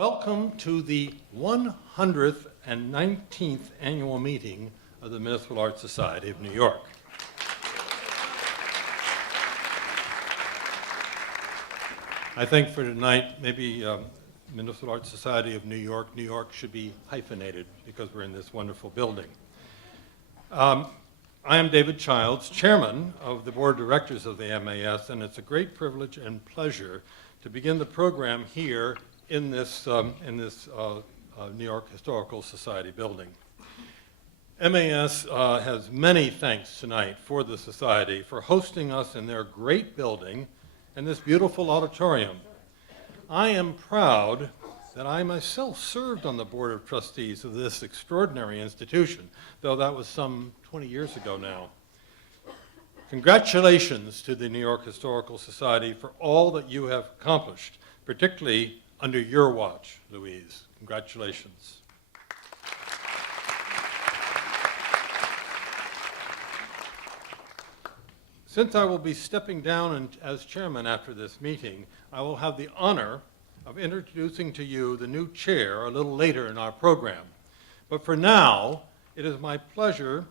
Welcome to the 119th annual meeting of the Municipal Art Society of New York. I think for tonight, maybe Municipal Art Society of New York should be hyphenated because we're in this wonderful building. I am David Childs, Chairman of the Board of Directors of the MAS, and it's a great privilege and pleasure to begin the program here in this New York Historical Society building. MAS has many thanks tonight for the Society for hosting us in their great building and this beautiful auditorium. I am proud that I myself served on the Board of Trustees of this extraordinary institution, though that was some 20 years ago now. Congratulations to the New York Historical Society for all that you have accomplished, particularly under your watch, Louise. Congratulations. Since I will be stepping down as chairman after this meeting, I will have the honor of introducing to you the new chair a little later in our program. But for now, it is my pleasure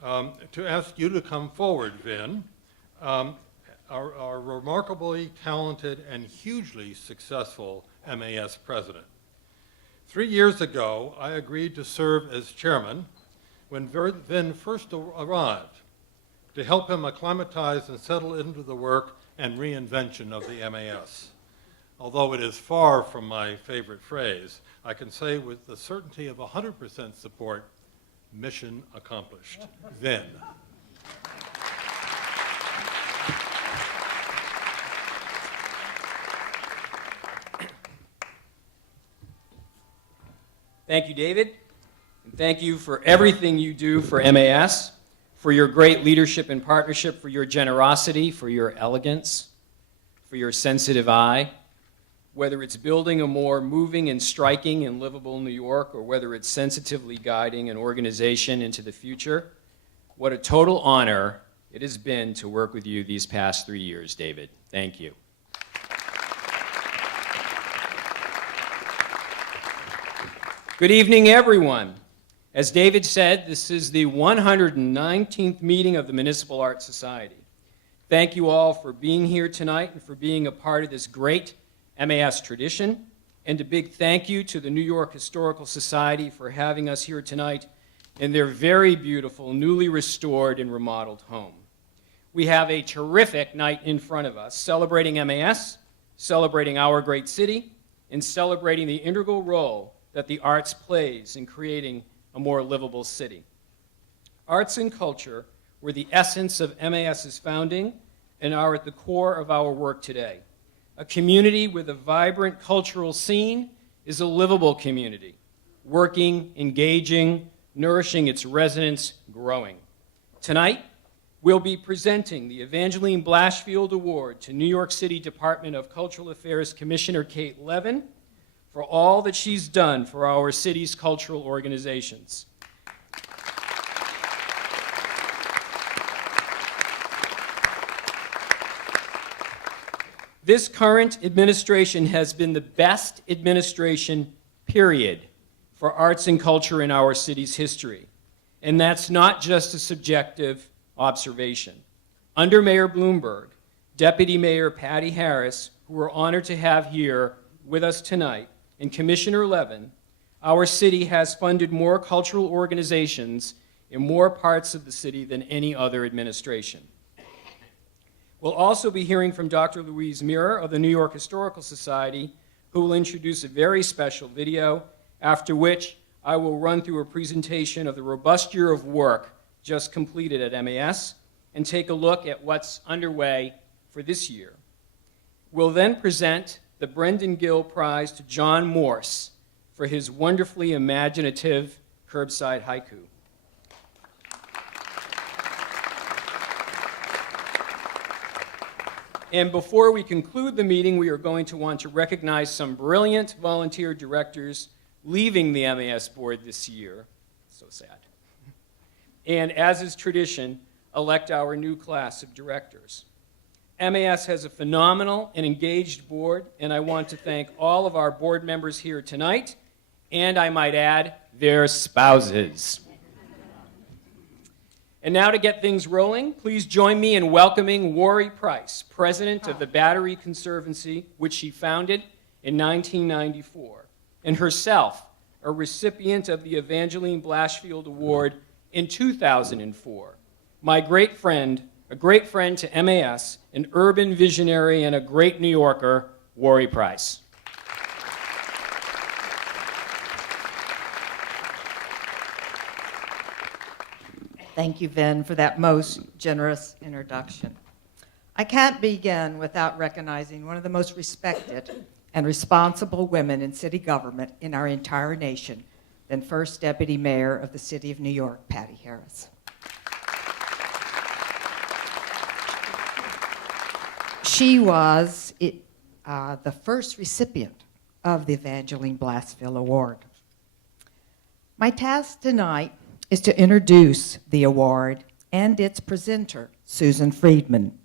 to ask you to come forward, Vin, our remarkably talented and hugely successful MAS president. 3 years ago, I agreed to serve as chairman when Vin first arrived to help him acclimatize and settle into the work and reinvention of the MAS. Although it is far from my favorite phrase, I can say with the certainty of 100% support, mission accomplished. Vin. Thank you, David, and thank you for everything you do for MAS, for your great leadership and partnership, for your generosity, for your elegance, for your sensitive eye. Whether it's building a more moving and striking and livable New York, or whether it's sensitively guiding an organization into the future, what a total honor it has been to work with you these past 3 years, David. Thank you. Good evening, everyone. As David said, this is the 119th meeting of the Municipal Art Society. Thank you all for being here tonight and for being a part of this great MAS tradition. And a big thank you to the New York Historical Society for having us here tonight in their very beautiful, newly restored and remodeled home. We have a terrific night in front of us, celebrating MAS, celebrating our great city, and celebrating the integral role that the arts plays in creating a more livable city. Arts and culture were the essence of MAS's founding and are at the core of our work today. A community with a vibrant cultural scene is a livable community, working, engaging, nourishing its residents, growing. Tonight, we'll be presenting the Evangeline Blashfield Award to New York City Department of Cultural Affairs Commissioner Kate Levin for all that she's done for our city's cultural organizations. This current administration has been the best administration, period, for arts and culture in our city's history. And that's not just a subjective observation. Under Mayor Bloomberg, Deputy Mayor Patty Harris, who we're honored to have here with us tonight, and Commissioner Levin, our city has funded more cultural organizations in more parts of the city than any other administration. We'll also be hearing from Dr. Louise Mirror of the New York Historical Society, who will introduce a very special video, after which I will run through a presentation of the robust year of work just completed at MAS and take a look at what's underway for this year. We'll then present the Brendan Gill Prize to John Morse for his wonderfully imaginative curbside haiku. And before we conclude the meeting, we are going to want to recognize some brilliant volunteer directors leaving the MAS board this year. So sad. And as is tradition, elect our new class of directors. MAS has a phenomenal and engaged board, and I want to thank all of our board members here tonight, and I might add, their spouses. And now to get things rolling, please join me in welcoming Wari Price, president of the Battery Conservancy, which she founded in 1994, and herself a recipient of the Evangeline Blashfield Award in 2004. My great friend, a great friend to MAS, an urban visionary, and a great New Yorker, Wari Price. Thank you, Vin, for that most generous introduction. I can't begin without recognizing one of the most respected and responsible women in city government in our entire nation, than First Deputy Mayor of the City of New York, Patty Harris. She was the first recipient of the Evangeline Blashfield Award. My task tonight is to introduce the award and its presenter, Susan Friedman.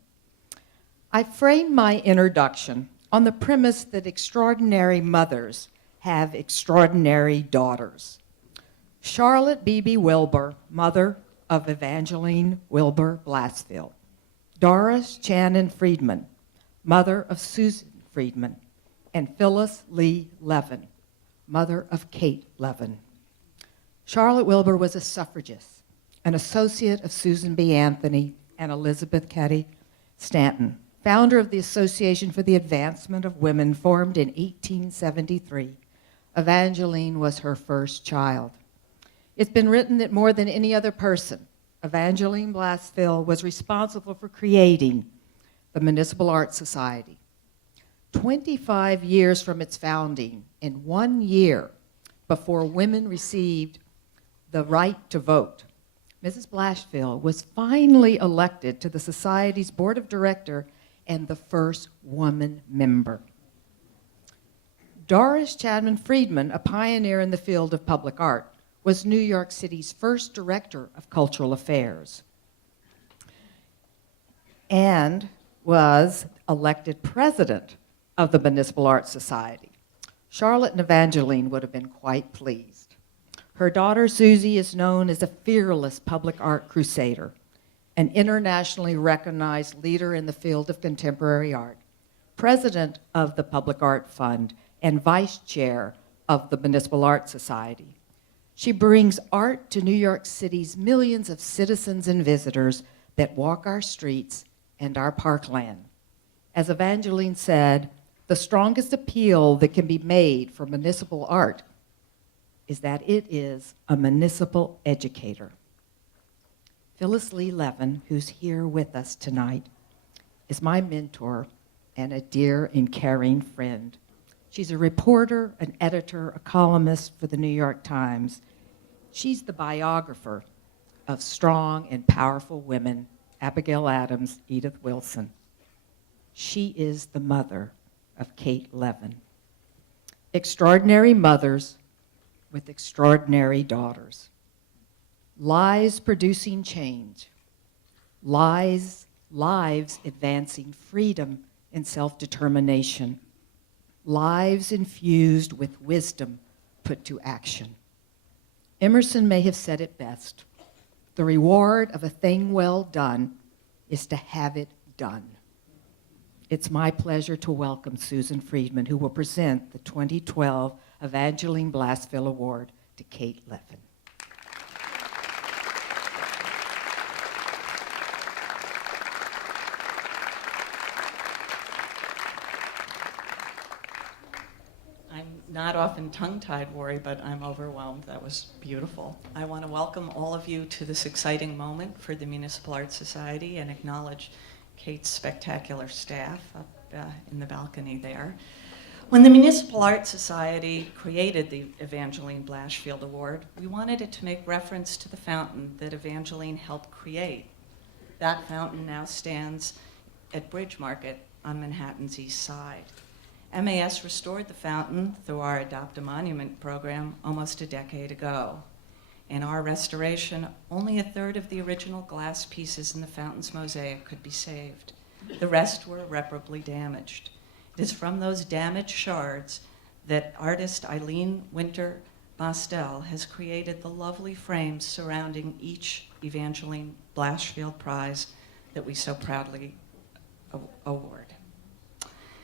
I framed my introduction on the premise that extraordinary mothers have extraordinary daughters. Charlotte Beebe Wilbur, mother of Evangeline Wilbur Blashfield. Doris Channon Friedman, mother of Susan Friedman. And Phyllis Lee Levin, mother of Kate Levin. Charlotte Wilbur was a suffragist, an associate of Susan B. Anthony and Elizabeth Cady Stanton, founder of the Association for the Advancement of Women, formed in 1873. Evangeline was her first child. It's been written that more than any other person, Evangeline Blashfield was responsible for creating the Municipal Art Society. 25 years from its founding, in 1 year before women received the right to vote, Mrs. Blashfield was finally elected to the Society's Board of Directors and the first woman member. Doris Chapman Friedman, a pioneer in the field of public art, was New York City's first director of cultural affairs and was elected president of the Municipal Art Society. Charlotte and Evangeline would have been quite pleased. Her daughter Susie is known as a fearless public art crusader, an internationally recognized leader in the field of contemporary art, president of the Public Art Fund, and vice chair of the Municipal Art Society. She brings art to New York City's millions of citizens and visitors that walk our streets and our parkland. As Evangeline said, the strongest appeal that can be made for municipal art is that it is a municipal educator. Phyllis Lee Levin, who's here with us tonight, is my mentor and a dear and caring friend. She's a reporter, an editor, a columnist for the New York Times. She's the biographer of strong and powerful women, Abigail Adams, Edith Wilson. She is the mother of Kate Levin. Extraordinary mothers with extraordinary daughters. Lives producing change. Lives advancing freedom and self-determination. Lives infused with wisdom put to action. Emerson may have said it best. The reward of a thing well done is to have it done. It's my pleasure to welcome Susan Friedman, who will present the 2012 Evangeline Blashfield Award to Kate Levin. I'm not often tongue-tied, Wari, but I'm overwhelmed. That was beautiful. I want to welcome all of you to this exciting moment for the Municipal Art Society and acknowledge Kate's spectacular staff up in the balcony there. When the Municipal Art Society created the Evangeline Blashfield Award, we wanted it to make reference to the fountain that Evangeline helped create. That fountain now stands at Bridge Market on Manhattan's East Side. MAS restored the fountain through our Adopt a Monument program almost a decade ago. In our restoration, only a third of the original glass pieces in the fountain's mosaic could be saved. The rest were irreparably damaged. It is from those damaged shards that artist Eileen Winter Mostel has created the lovely frames surrounding each Evangeline Blashfield Prize that we so proudly award.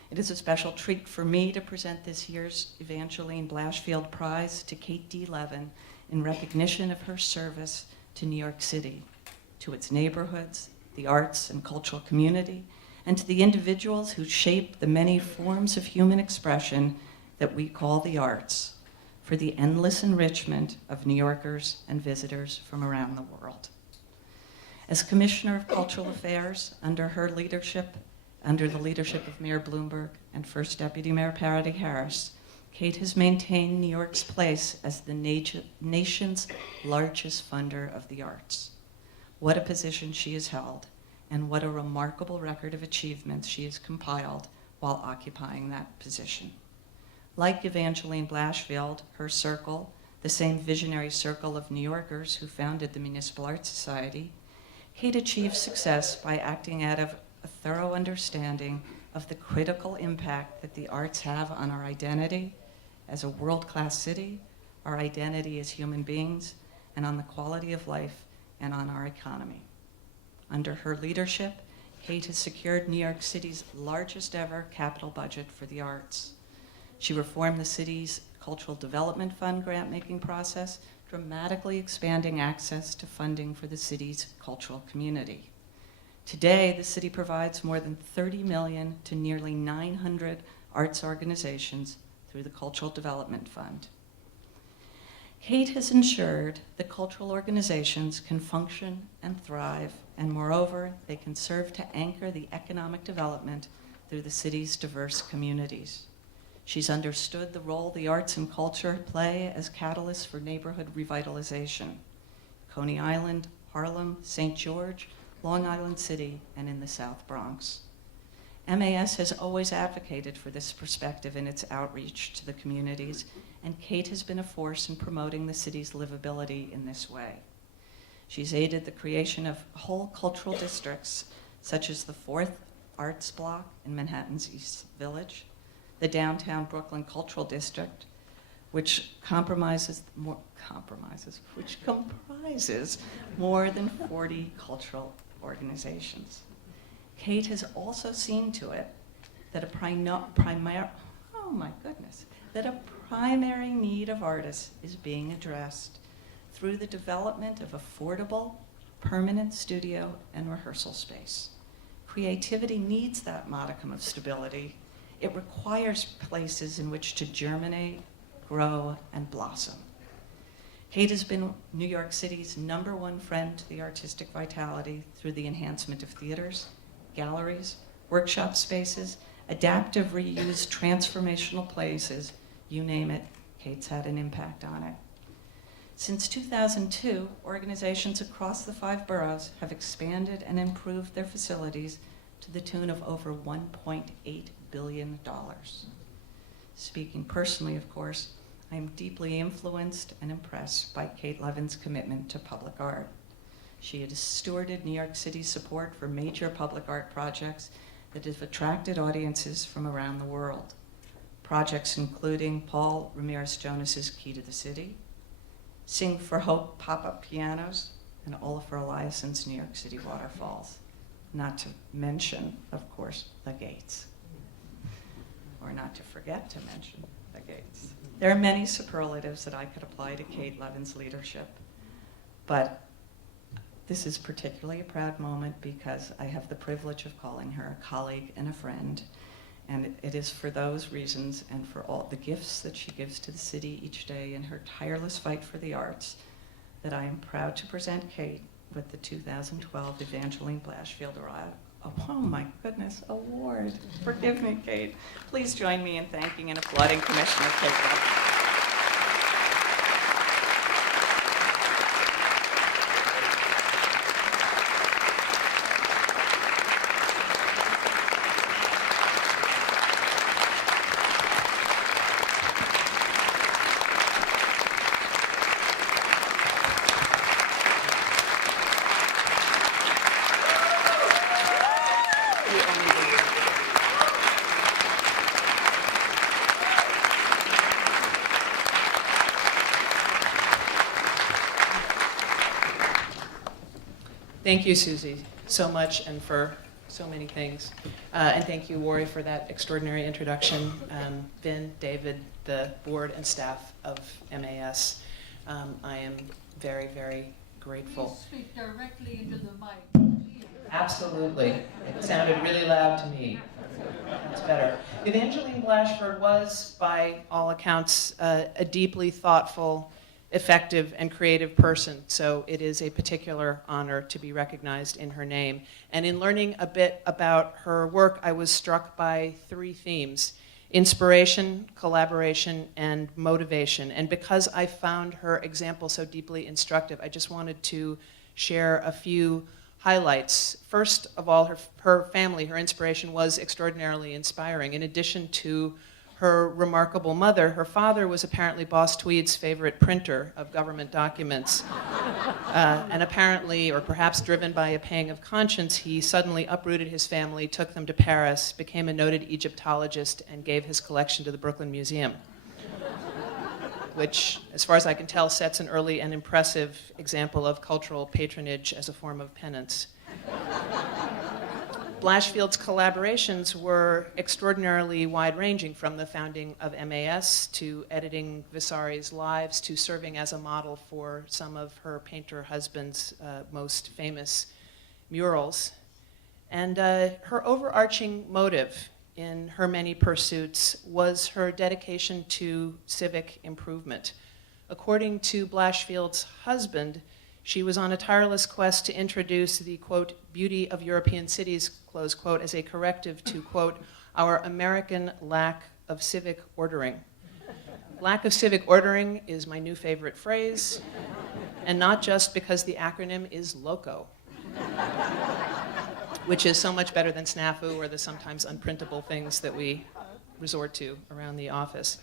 It is a special treat for me to present this year's Evangeline Blashfield Prize to Kate D. Levin in recognition of her service to New York City, to its neighborhoods, the arts and cultural community, and to the individuals who shape the many forms of human expression that we call the arts, for the endless enrichment of New Yorkers and visitors from around the world. As Commissioner of Cultural Affairs under the leadership of Mayor Bloomberg and First Deputy Mayor Parody Harris, Kate has maintained New York's place as the nation's largest funder of the arts. What a position she has held, and what a remarkable record of achievements she has compiled while occupying that position. Like Evangeline Blashfield, her circle, the same visionary circle of New Yorkers who founded the Municipal Arts Society, Kate achieved success by acting out of a thorough understanding of the critical impact that the arts have on our identity as a world-class city, our identity as human beings, and on the quality of life and on our economy. Under her leadership, Kate has secured New York City's largest ever capital budget for the arts. She reformed the city's Cultural Development Fund grant-making process, dramatically expanding access to funding for the city's cultural community. Today, the city provides more than $30 million to nearly 900 arts organizations through the Cultural Development Fund. Kate has ensured that cultural organizations can function and thrive, and moreover, they can serve to anchor the economic development through the city's diverse communities. She's understood the role the arts and culture play as catalysts for neighborhood revitalization. Coney Island, Harlem, St. George, Long Island City, and in the South Bronx. MAS has always advocated for this perspective in its outreach to the communities, and Kate has been a force in promoting the city's livability in this way. She's aided the creation of whole cultural districts, such as the 4th Arts Block in Manhattan's East Village, the downtown Brooklyn Cultural District, which comprises more than 40 cultural organizations. Kate has also seen to it that a primary need of artists is being addressed through the development of affordable, permanent studio and rehearsal space. Creativity needs that modicum of stability. It requires places in which to germinate, grow, and blossom. Kate has been New York City's #1 friend to the artistic vitality through the enhancement of theaters, galleries, workshop spaces, adaptive reuse, transformational places, you name it, Kate's had an impact on it. Since 2002, organizations across the 5 boroughs have expanded and improved their facilities to the tune of over $1.8 billion. Speaking personally, of course, I am deeply influenced and impressed by Kate Levin's commitment to public art. She has stewarded New York City's support for major public art projects that have attracted audiences from around the world. Projects including Paul Ramirez-Jonas's Key to the City, Sing for Hope pop-up pianos, and Olafur Eliasson's New York City Waterfalls. Not to mention, of course, the Gates. Or not to forget to mention the Gates. There are many superlatives that I could apply to Kate Levin's leadership, but this is particularly a proud moment because I have the privilege of calling her a colleague and a friend, and it is for those reasons and for all the gifts that she gives to the city each day in her tireless fight for the arts that I am proud to present Kate with the 2012 Evangeline Blashfield Award. Forgive me, Kate. Please join me in thanking and applauding Commissioner Kate Levin. Thank you, Susie, so much and for so many things. And thank you, Wari, for that extraordinary introduction. Vin, David, the board and staff of MAS. I am very, very grateful. Please speak directly into the mic. Absolutely. It sounded really loud to me. That's better. Evangeline Blashford was, by all accounts, a deeply thoughtful, effective, and creative person, so it is a particular honor to be recognized in her name. And in learning a bit about her work, I was struck by 3 themes: inspiration, collaboration, and motivation. And because I found her example so deeply instructive, I just wanted to share a few highlights. First of all, her family, her inspiration was extraordinarily inspiring. In addition to her remarkable mother, her father was apparently Boss Tweed's favorite printer of government documents. And apparently, or perhaps driven by a pang of conscience, he suddenly uprooted his family, took them to Paris, became a noted Egyptologist, and gave his collection to the Brooklyn Museum, which, as far as I can tell, sets an early and impressive example of cultural patronage as a form of penance. Blashfield's collaborations were extraordinarily wide-ranging, from the founding of MAS to editing Vasari's lives to serving as a model for some of her painter husband's most famous murals. And her overarching motive in her many pursuits was her dedication to civic improvement. According to Blashfield's husband, she was on a tireless quest to introduce the, quote, beauty of European cities, close quote, as a corrective to, quote, our American lack of civic ordering. Lack of civic ordering is my new favorite phrase, and not just because the acronym is LOCO, which is so much better than snafu or the sometimes unprintable things that we resort to around the office.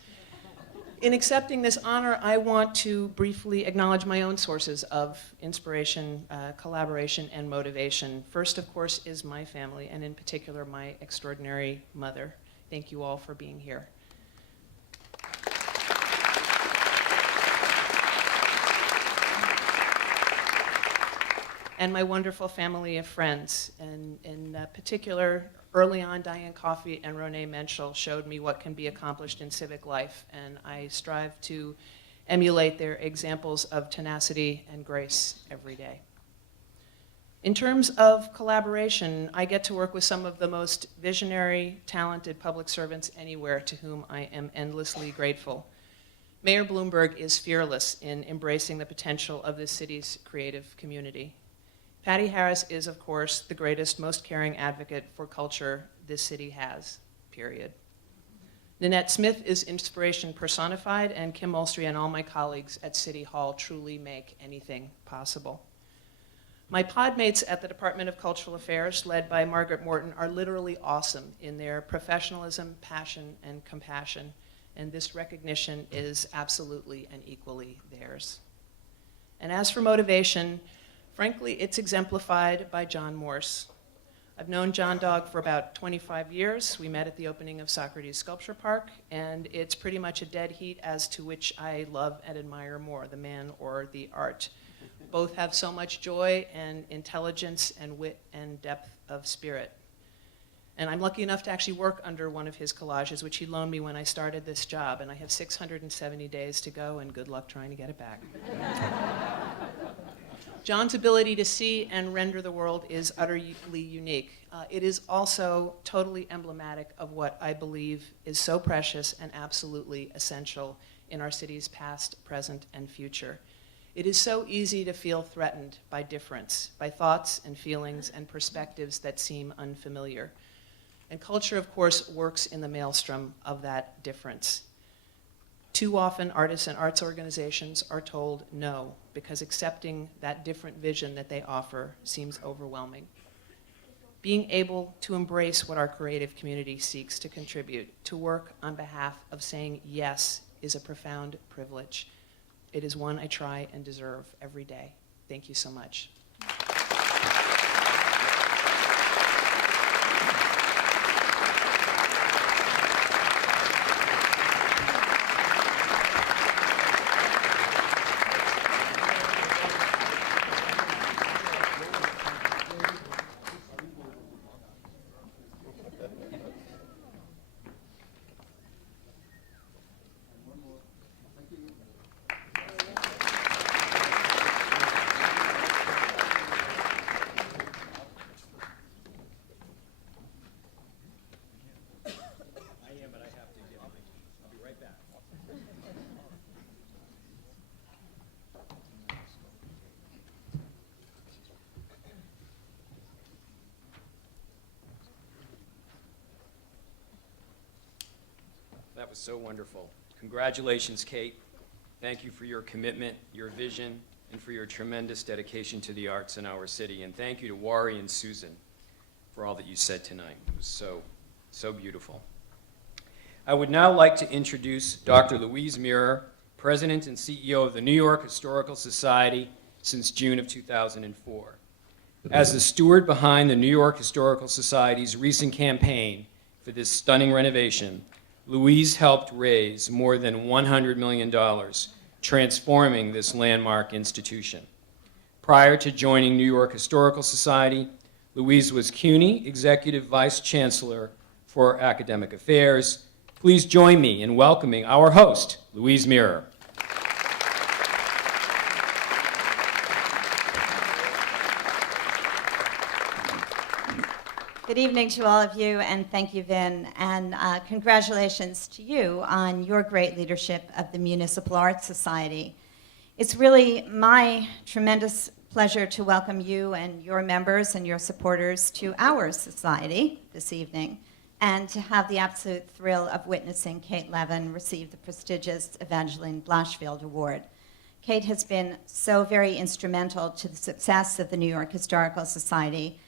In accepting this honor, I want to briefly acknowledge my own sources of inspiration, collaboration, and motivation. First, of course, is my family, and in particular, my extraordinary mother. Thank you all for being here. And my wonderful family of friends, and in particular, early on, Diane Coffey and Renee Menschel showed me what can be accomplished in civic life, and I strive to emulate their examples of tenacity and grace every day. In terms of collaboration, I get to work with some of the most visionary, talented public servants anywhere, to whom I am endlessly grateful. Mayor Bloomberg is fearless in embracing the potential of this city's creative community. Patty Harris is, of course, the greatest, most caring advocate for culture this city has, period. Nanette Smith is inspiration personified, and Kim Molstry and all my colleagues at City Hall truly make anything possible. My podmates at the Department of Cultural Affairs, led by Margaret Morton, are literally awesome in their professionalism, passion, and compassion, and this recognition is absolutely and equally theirs. And as for motivation, frankly, it's exemplified by John Morse. I've known John Dog for about 25 years. We met at the opening of Socrates Sculpture Park, and it's pretty much a dead heat as to which I love and admire more, the man or the art. Both have so much joy and intelligence and wit and depth of spirit. And I'm lucky enough to actually work under one of his collages, which he loaned me when I started this job, and I have 670 days to go, and good luck trying to get it back. John's ability to see and render the world is utterly unique. It is also totally emblematic of what I believe is so precious and absolutely essential in our city's past, present, and future. It is so easy to feel threatened by difference, by thoughts and feelings and perspectives that seem unfamiliar. And culture, of course, works in the maelstrom of that difference. Too often, artists and arts organizations are told no, because accepting that different vision that they offer seems overwhelming. Being able to embrace what our creative community seeks to contribute, to work on behalf of saying yes, is a profound privilege. It is one I try and deserve every day. Thank you so much. was so wonderful. Congratulations, Kate. Thank you for your commitment, your vision, and for your tremendous dedication to the arts in our city. And thank you to Wari and Susan for all that you said tonight. It was so beautiful. I would now like to introduce Dr. Louise Mirrer, President and CEO of the New York Historical Society since June of 2004. As the steward behind the New York Historical Society's recent campaign for this stunning renovation, Louise helped raise more than $100 million, transforming this landmark institution. Prior to joining New York Historical Society, Louise was CUNY Executive Vice Chancellor for Academic Affairs. Please join me in welcoming our host, Louise Mirrer. Good evening to all of you, and thank you, Vin, and congratulations to you on your great leadership of the Municipal Arts Society. It's really my tremendous pleasure to welcome you and your members and your supporters to our society this evening, and to have the absolute thrill of witnessing Kate Levin receive the prestigious Evangeline Blashfield Award. Kate has been so very instrumental to the success of the New York Historical Society,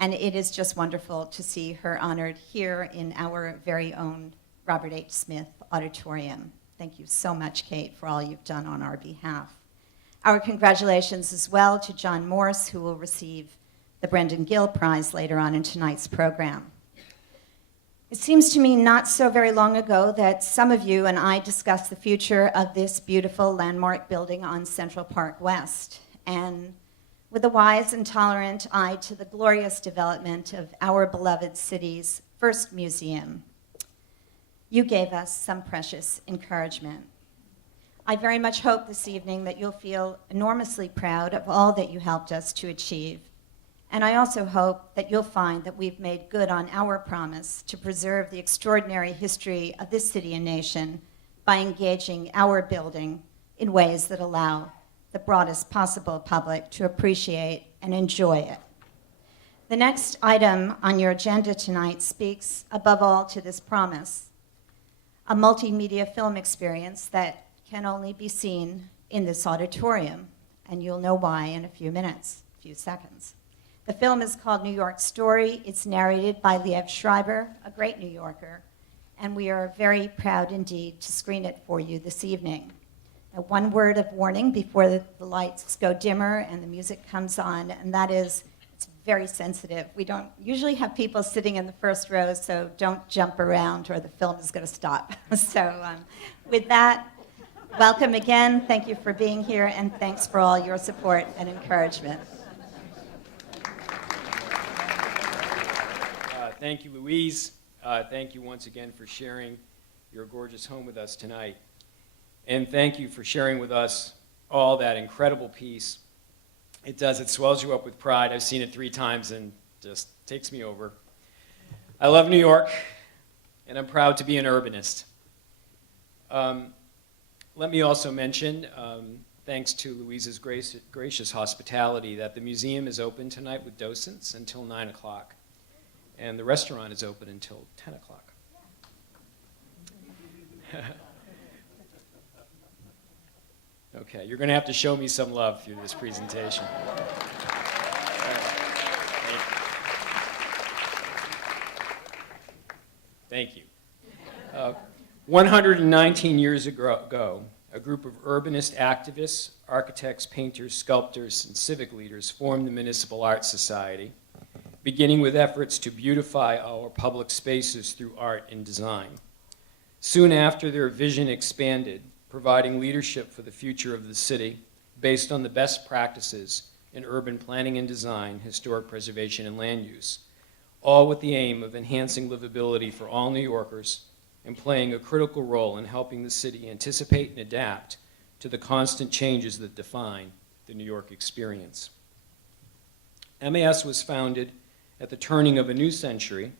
and it is just wonderful to see her honored here in our very own Robert H. Smith Auditorium. Thank you so much, Kate, for all you've done on our behalf. Our congratulations as well to John Morse, who will receive the Brendan Gill Prize later on in tonight's program. It seems to me not so very long ago that some of you and I discussed the future of this beautiful landmark building on Central Park West, and with a wise and tolerant eye to the glorious development of our beloved city's first museum, you gave us some precious encouragement. I very much hope this evening that you'll feel enormously proud of all that you helped us to achieve. And I also hope that you'll find that we've made good on our promise to preserve the extraordinary history of this city and nation by engaging our building in ways that allow the broadest possible public to appreciate and enjoy it. The next item on your agenda tonight speaks above all to this promise, a multimedia film experience that can only be seen in this auditorium, and you'll know why in a few seconds. The film is called New York Story. It's narrated by Liev Schreiber, a great New Yorker, and we are very proud indeed to screen it for you this evening. One word of warning before the lights go dimmer and the music comes on, and that is it's very sensitive. We don't usually have people sitting in the first row, so don't jump around or the film is going to stop. With that, welcome again. Thank you for being here, and thanks for all your support and encouragement. Thank you, Louise. Thank you once again for sharing your gorgeous home with us tonight. And thank you for sharing with us all that incredible peace. It swells you up with pride. I've seen it 3 times and just takes me over. I love New York, and I'm proud to be an urbanist. Let me also mention, thanks to Louise's gracious hospitality, that the museum is open tonight with docents until 9 o'clock, and the restaurant is open until 10 o'clock. Okay, you're going to have to show me some love through this presentation. Thank you. 119 years ago, a group of urbanist activists, architects, painters, sculptors, and civic leaders formed the Municipal Arts Society, beginning with efforts to beautify our public spaces through art and design. Soon after, their vision expanded, providing leadership for the future of the city based on the best practices in urban planning and design, historic preservation, and land use, all with the aim of enhancing livability for all New Yorkers and playing a critical role in helping the city anticipate and adapt to the constant changes that define the New York experience. MAS was founded at the turning of a new century,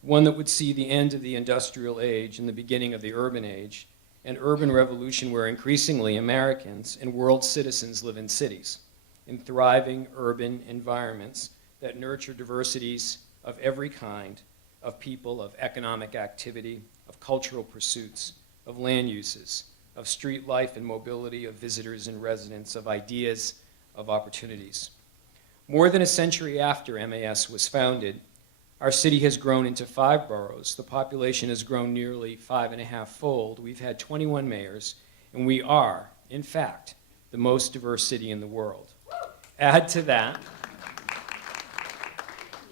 one that would see the end of the industrial age and the beginning of the urban age, an urban revolution where increasingly Americans and world citizens live in cities, in thriving urban environments that nurture diversities of every kind of people, of economic activity, of cultural pursuits, of land uses, of street life and mobility, of visitors and residents, of ideas, of opportunities. More than a century after MAS was founded, our city has grown into 5 boroughs. The population has grown nearly 5.5-fold. We've had 21 mayors, and we are, in fact, the most diverse city in the world. Add to that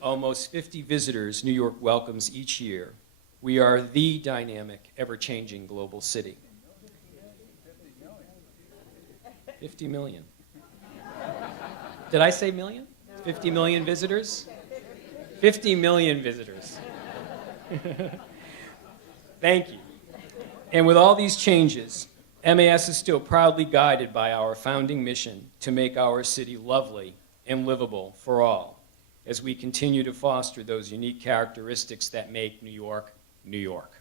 almost 50 visitors New York welcomes each year. We are the dynamic, ever-changing global city. 50 million. Did I say million? 50 million visitors? 50 million visitors. Thank you. And with all these changes, MAS is still proudly guided by our founding mission to make our city lovely and livable for all, as we continue to foster those unique characteristics that make New York, New York.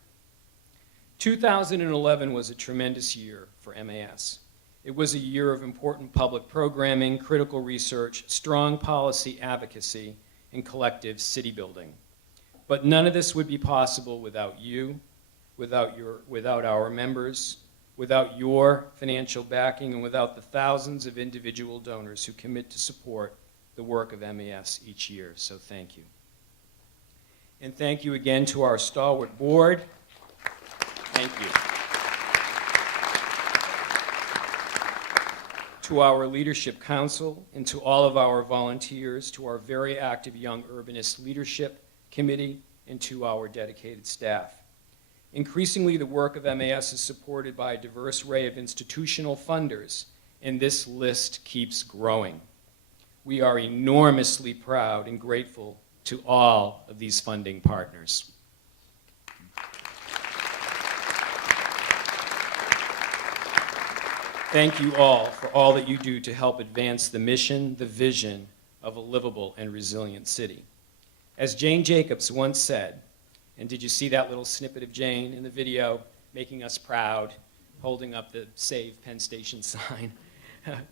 2011 was a tremendous year for MAS. It was a year of important public programming, critical research, strong policy advocacy, and collective city building. But none of this would be possible without you, without our members, without your financial backing, and without the thousands of individual donors who commit to support the work of MAS each year. So thank you. And thank you again to our stalwart board. Thank you. To our leadership council, and to all of our volunteers, to our very active Young Urbanist Leadership Committee, and to our dedicated staff. Increasingly, the work of MAS is supported by a diverse array of institutional funders, and this list keeps growing. We are enormously proud and grateful to all of these funding partners. Thank you all for all that you do to help advance the mission, the vision of a livable and resilient city. As Jane Jacobs once said, and did you see that little snippet of Jane in the video making us proud, holding up the Save Penn Station sign?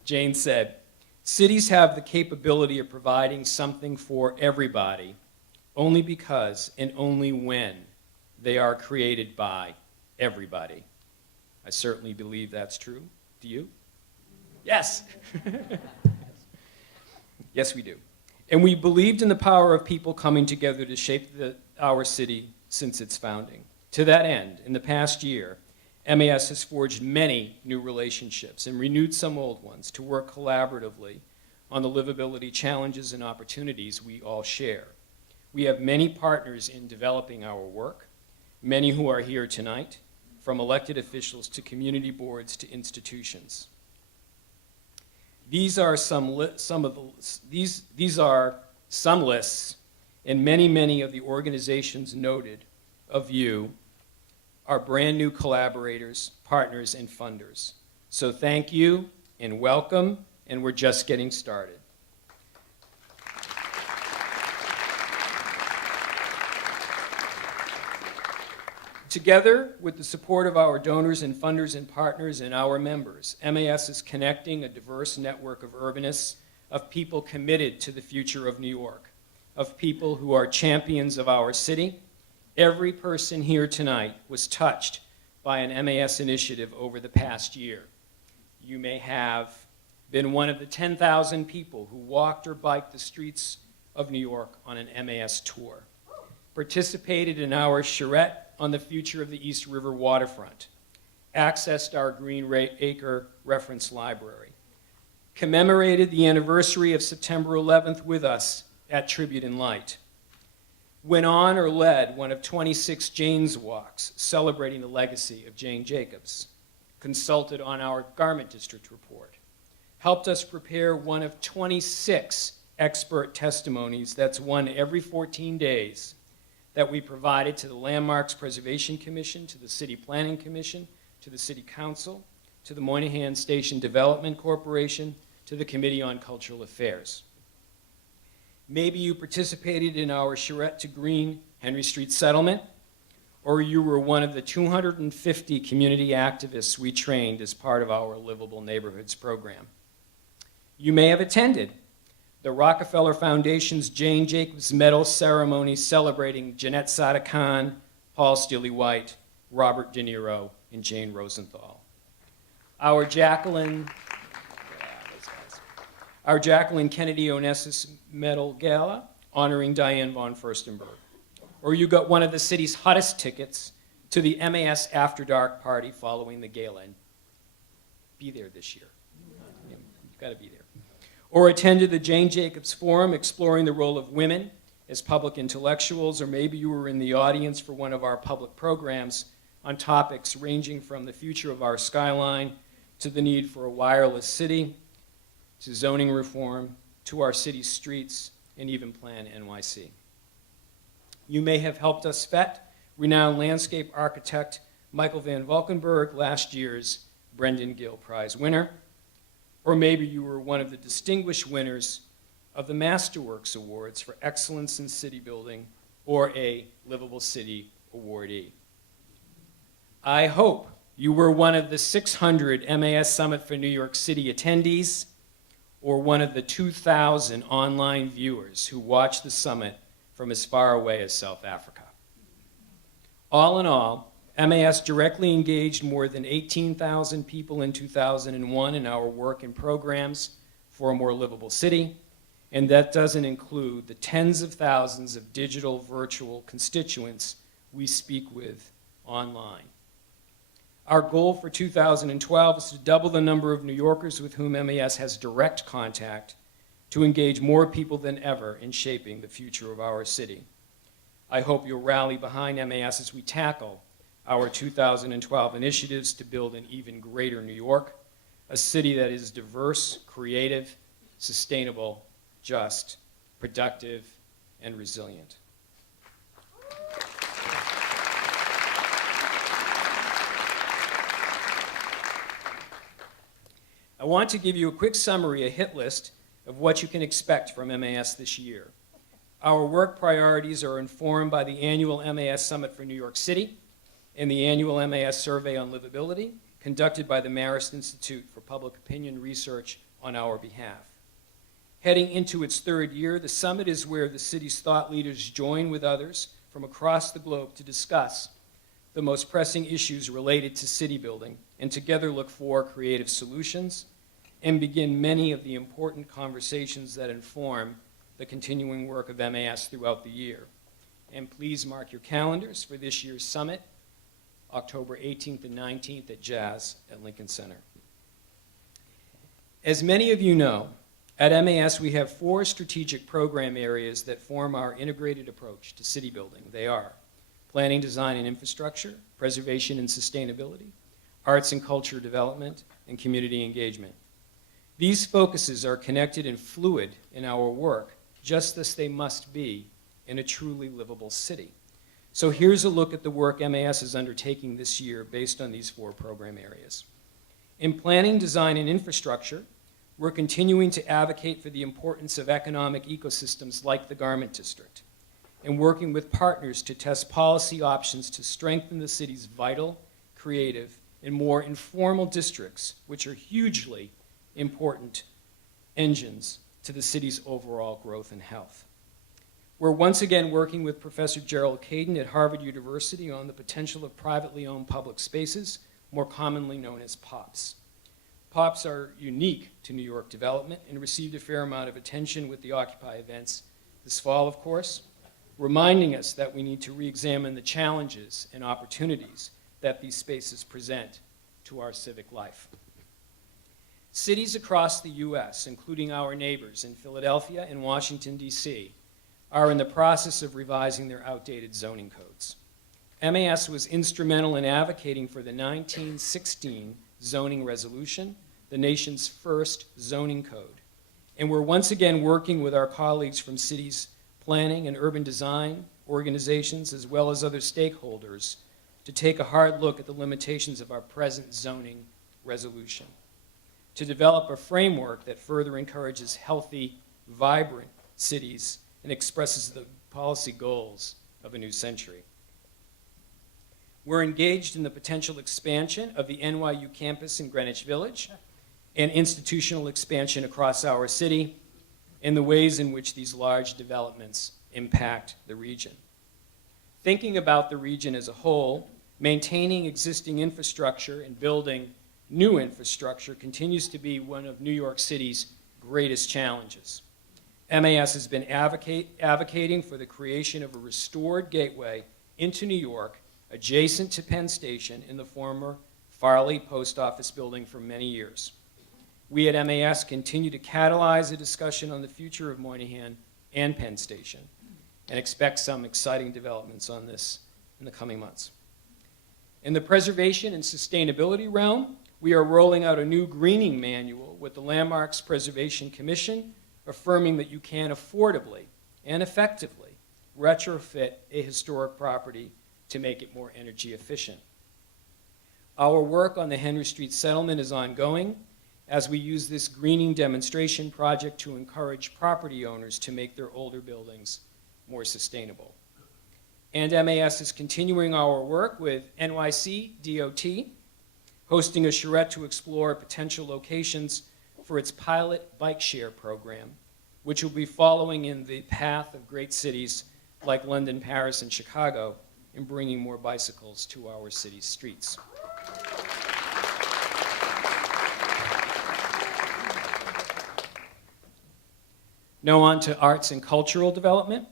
Jane said, "Cities have the capability of providing something for everybody only because and only when they are created by everybody." I certainly believe that's true. Do you? Yes. Yes, we do. And we believed in the power of people coming together to shape our city since its founding. To that end, in the past year, MAS has forged many new relationships and renewed some old ones to work collaboratively on the livability challenges and opportunities we all share. We have many partners in developing our work, many who are here tonight, from elected officials to community boards to institutions. These are some lists, and many of the organizations noted of you are brand new collaborators, partners, and funders. So thank you and welcome, and we're just getting started. Together with the support of our donors and funders and partners and our members, MAS is connecting a diverse network of urbanists, of people committed to the future of New York, of people who are champions of our city. Every person here tonight was touched by an MAS initiative over the past year. You may have been one of the 10,000 people who walked or biked the streets of New York on an MAS tour, participated in our charrette on the future of the East River waterfront, accessed our Green Acre Reference Library, commemorated the anniversary of September 11th with us at Tribute and Light, went on or led one of 26 Jane's Walks celebrating the legacy of Jane Jacobs, consulted on our Garment District report, helped us prepare one of 26 expert testimonies, that's one every 14 days, that we provided to the Landmarks Preservation Commission, to the City Planning Commission, to the City Council, to the Moynihan Station Development Corporation, to the Committee on Cultural Affairs. Maybe you participated in our charrette to Green Henry Street settlement, or you were one of the 250 community activists we trained as part of our Livable Neighborhoods program. You may have attended the Rockefeller Foundation's Jane Jacobs Medal ceremony celebrating Jeanette Sada Khan, Paul Steely White, Robert De Niro, and Jane Rosenthal. Our Jacqueline Kennedy Onassis Medal Gala, honoring Diane von Furstenberg. Or you got one of the city's hottest tickets to the MAS After Dark party following the gala. And be there this year. You've got to be there. Or attended the Jane Jacobs Forum exploring the role of women as public intellectuals, or maybe you were in the audience for one of our public programs on topics ranging from the future of our skyline to the need for a wireless city, to zoning reform, to our city's streets, and even Plan NYC. You may have helped us vet renowned landscape architect Michael Van Valkenburg, last year's Brendan Gill Prize winner. Or maybe you were one of the distinguished winners of the Masterworks Awards for Excellence in City Building, or a Livable City awardee. I hope you were one of the 600 MAS Summit for New York City attendees, or one of the 2,000 online viewers who watched the summit from as far away as South Africa. All in all, MAS directly engaged more than 18,000 people in 2001 in our work and programs for a more livable city, and that doesn't include the tens of thousands of digital virtual constituents we speak with online. Our goal for 2012 is to double the number of New Yorkers with whom MAS has direct contact, to engage more people than ever in shaping the future of our city. I hope you'll rally behind MAS as we tackle our 2012 initiatives to build an even greater New York, a city that is diverse, creative, sustainable, just, productive, and resilient. I want to give you a quick summary, a hit list of what you can expect from MAS this year. Our work priorities are informed by the annual MAS Summit for New York City and the annual MAS Survey on Livability, conducted by the Marist Institute for Public Opinion Research on our behalf. Heading into its third year, the summit is where the city's thought leaders join with others from across the globe to discuss the most pressing issues related to city building, and together look for creative solutions and begin many of the important conversations that inform the continuing work of MAS throughout the year. And please mark your calendars for this year's summit, October 18th and 19th at Jazz at Lincoln Center. As many of you know, at MAS we have 4 strategic program areas that form our integrated approach to city building. They are planning, design, and infrastructure, preservation and sustainability, arts and culture development, and community engagement. These focuses are connected and fluid in our work, just as they must be in a truly livable city. So here's a look at the work MAS is undertaking this year based on these 4 program areas. In planning, design, and infrastructure, we're continuing to advocate for the importance of economic ecosystems like the Garment District, and working with partners to test policy options to strengthen the city's vital, creative, and more informal districts, which are hugely important engines to the city's overall growth and health. We're once again working with Professor Gerald Caden at Harvard University on the potential of privately owned public spaces, more commonly known as POPs. POPs are unique to New York development and received a fair amount of attention with the Occupy events this fall, of course, reminding us that we need to re-examine the challenges and opportunities that these spaces present to our civic life. Cities across the U.S., including our neighbors in Philadelphia and Washington, D.C., are in the process of revising their outdated zoning codes. MAS was instrumental in advocating for the 1916 zoning resolution, the nation's first zoning code. And we're once again working with our colleagues from cities' planning and urban design organizations, as well as other stakeholders, to take a hard look at the limitations of our present zoning resolution, to develop a framework that further encourages healthy, vibrant cities and expresses the policy goals of a new century. We're engaged in the potential expansion of the NYU campus in Greenwich Village and institutional expansion across our city, and the ways in which these large developments impact the region. Thinking about the region as a whole, Maintaining existing infrastructure and building new infrastructure continues to be one of New York City's greatest challenges. MAS has been advocating for the creation of a restored gateway into New York adjacent to Penn Station in the former Farley Post Office building for many years. We at MAS continue to catalyze a discussion on the future of Moynihan and Penn Station and expect some exciting developments on this in the coming months. In the preservation and sustainability realm, we are rolling out a new greening manual with the Landmarks Preservation Commission, affirming that you can affordably and effectively retrofit a historic property to make it more energy efficient. Our work on the Henry Street settlement is ongoing as we use this greening demonstration project to encourage property owners to make their older buildings more sustainable. And MAS is continuing our work with NYC DOT, hosting a charrette to explore potential locations for its pilot bike share program, which will be following in the path of great cities like London, Paris, and Chicago in bringing more bicycles to our city's streets. Now on to arts and cultural development.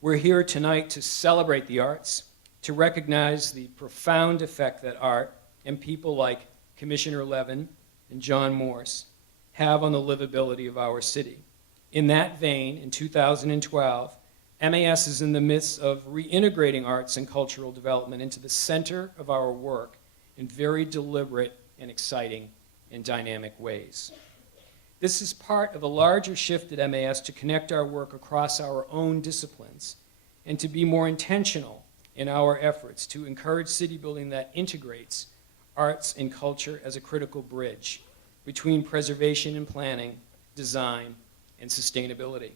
We're here tonight to celebrate the arts, to recognize the profound effect that art and people like Commissioner Levin and John Morse have on the livability of our city. In that vein, in 2012, MAS is in the midst of reintegrating arts and cultural development into the center of our work in very deliberate and exciting and dynamic ways. This is part of a larger shift at MAS to connect our work across our own disciplines and to be more intentional in our efforts to encourage city building that integrates arts and culture as a critical bridge between preservation and planning, design, and sustainability.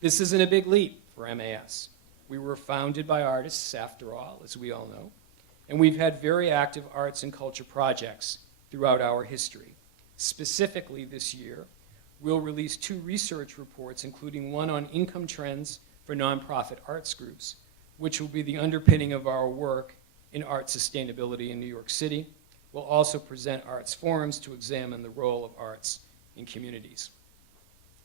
This isn't a big leap for MAS. We were founded by artists, after all, as we all know, and we've had very active arts and culture projects throughout our history. Specifically this year, we'll release 2 research reports, including one on income trends for nonprofit arts groups, which will be the underpinning of our work in art sustainability in New York City. We'll also present arts forums to examine the role of arts in communities.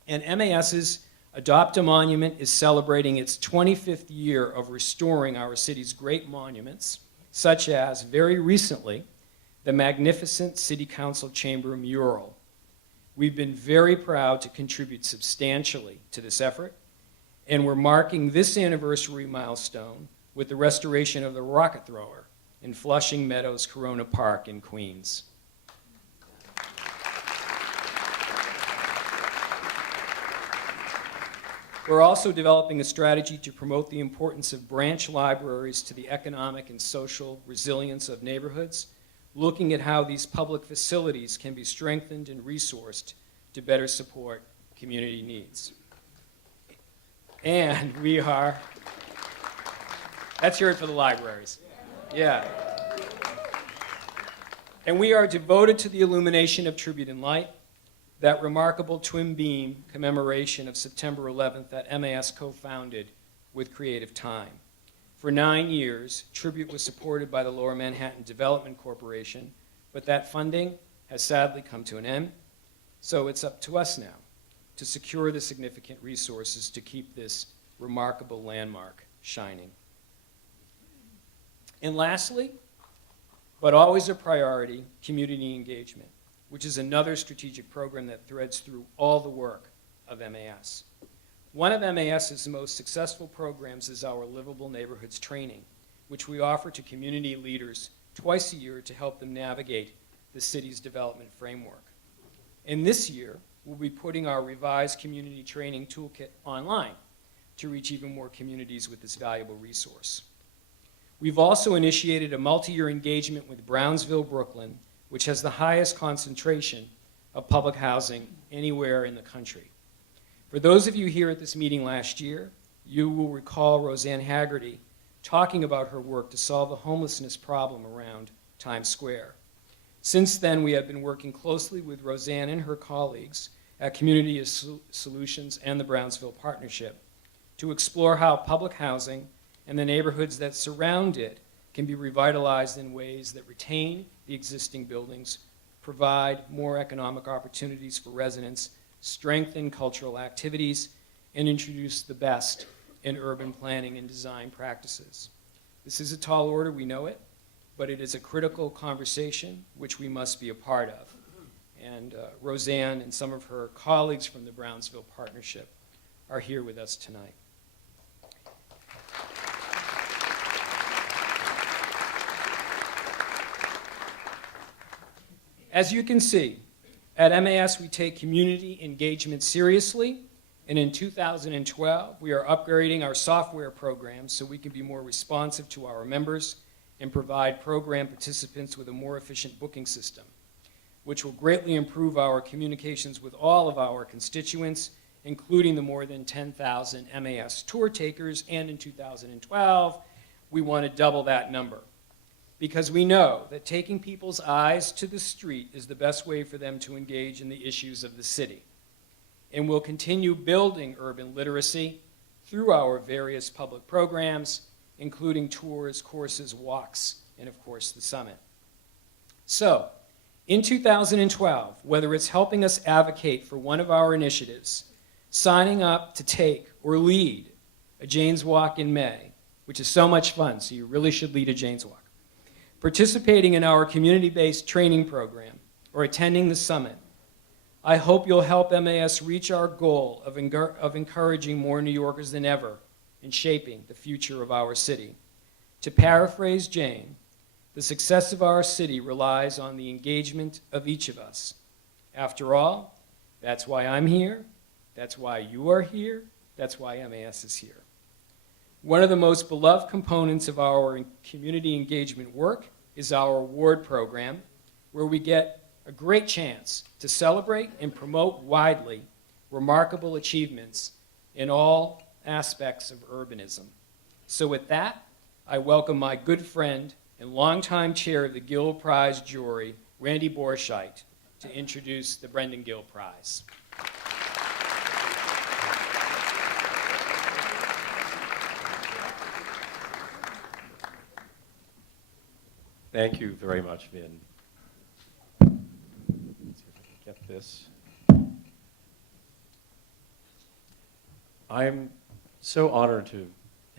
And MAS's Adopt a Monument is celebrating its 25th year of restoring our city's great monuments, such as, very recently, the magnificent City Council Chamber mural. We've been very proud to contribute substantially to this effort, and we're marking this anniversary milestone with the restoration of the rocket thrower in Flushing Meadows Corona Park in Queens. We're also developing a strategy to promote the importance of branch libraries to the economic and social resilience of neighborhoods, looking at how these public facilities can be strengthened and resourced to better support community needs. And we are, let's hear it for the libraries. Yeah. And we are devoted to the illumination of Tribute and Light, that remarkable twin beam commemoration of September 11th that MAS co-founded with Creative Time. For 9 years, Tribute was supported by the Lower Manhattan Development Corporation, but that funding has sadly come to an end, so it's up to us now to secure the significant resources to keep this remarkable landmark shining. And lastly, but always a priority, community engagement, which is another strategic program that threads through all the work of MAS. One of MAS's most successful programs is our Livable Neighborhoods training, which we offer to community leaders twice a year to help them navigate the city's development framework. And this year, we'll be putting our revised community training toolkit online to reach even more communities with this valuable resource. We've also initiated a multi-year engagement with Brownsville, Brooklyn, which has the highest concentration of public housing anywhere in the country. For those of you here at this meeting last year, you will recall Roseanne Haggerty talking about her work to solve the homelessness problem around Times Square. Since then, we have been working closely with Roseanne and her colleagues at Community Solutions and the Brownsville Partnership to explore how public housing and the neighborhoods that surround it can be revitalized in ways that retain the existing buildings, provide more economic opportunities for residents, strengthen cultural activities, and introduce the best in urban planning and design practices. This is a tall order, we know it, but it is a critical conversation which we must be a part of. And Roseanne and some of her colleagues from the Brownsville Partnership are here with us tonight. As you can see, at MAS we take community engagement seriously, and in 2012 we are upgrading our software programs so we can be more responsive to our members and provide program participants with a more efficient booking system, which will greatly improve our communications with all of our constituents, including the more than 10,000 MAS tour takers, and in 2012 we want to double that number. Because we know that taking people's eyes to the street is the best way for them to engage in the issues of the city. And we'll continue building urban literacy through our various public programs, including tours, courses, walks, and of course the summit. So, in 2012, whether it's helping us advocate for one of our initiatives, signing up to take or lead a Jane's Walk in May, which is so much fun, so you really should lead a Jane's Walk, participating in our community-based training program, or attending the summit, I hope you'll help MAS reach our goal of encouraging more New Yorkers than ever in shaping the future of our city. To paraphrase Jane, the success of our city relies on the engagement of each of us. After all, that's why I'm here, that's why you are here, that's why MAS is here. One of the most beloved components of our community engagement work is our award program, where we get a great chance to celebrate and promote widely remarkable achievements in all aspects of urbanism. So with that, I welcome my good friend and longtime chair of the Gill Prize jury, Randy Borscheit, to introduce the Brendan Gill Prize. Thank you very much, Vin. Let's see if I can get this. I'm so honored to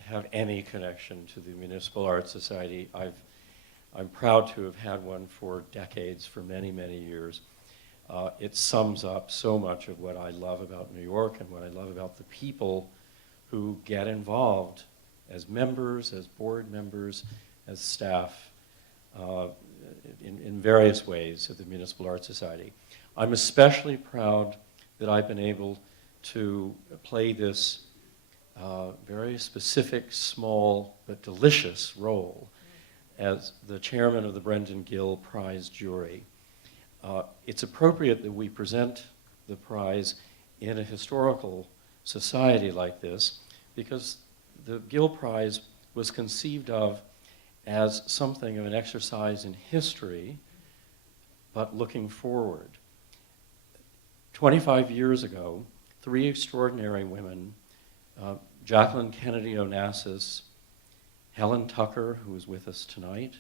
have any connection to the Municipal Arts Society. I'm proud to have had one for decades, for many, many years. It sums up so much of what I love about New York and what I love about the people who get involved as members, as board members, as staff, in various ways at the Municipal Arts Society. I'm especially proud that I've been able to play this very specific, small, but delicious role as the chairman of the Brendan Gill Prize jury. It's appropriate that we present the prize in a historical society like this because the Gill Prize was conceived of as something of an exercise in history, but looking forward. 25 years ago, three extraordinary women, Jacqueline Kennedy Onassis, Helen Tucker, who is with us tonight,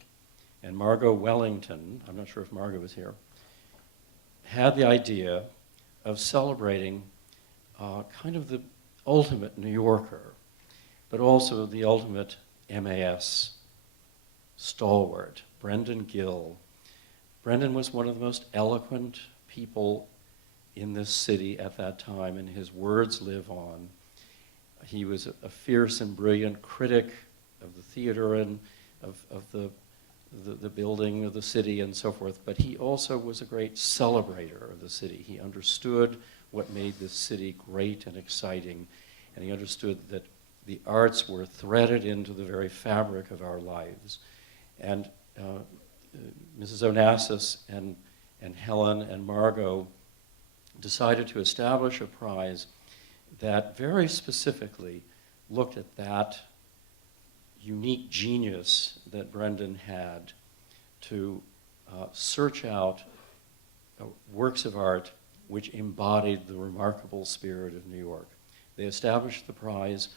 and Margot Wellington, I'm not sure if Margot was here, had the idea of celebrating kind of the ultimate New Yorker, but also the ultimate MAS stalwart, Brendan Gill. Brendan was one of the most eloquent people in this city at that time, and his words live on. He was a fierce and brilliant critic of the theater and of the building of the city and so forth, but he also was a great celebrator of the city. He understood what made this city great and exciting, and he understood that the arts were threaded into the very fabric of our lives. And Mrs. Onassis and Helen and Margot decided to establish a prize that very specifically looked at that unique genius that Brendan had to search out works of art which embodied the remarkable spirit of New York. They established the prize.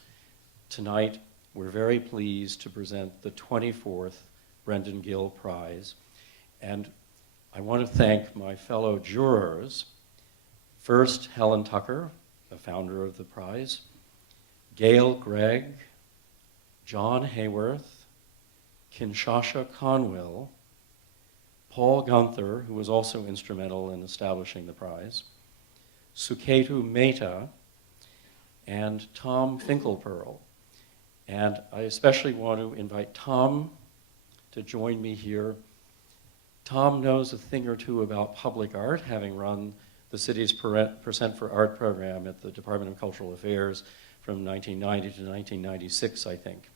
Tonight, we're very pleased to present the 24th Brendan Gill Prize. And I want to thank my fellow jurors. First, Helen Tucker, the founder of the prize, Gail Gregg, John Hayworth, Kinshasha Conwill, Paul Gunther, who was also instrumental in establishing the prize, Suketu Mehta, and Tom Finkelpearl. And I especially want to invite Tom to join me here. Tom knows a thing or two about public art, having run the city's Percent for Art program at the Department of Cultural Affairs from 1990 to 1996, I think.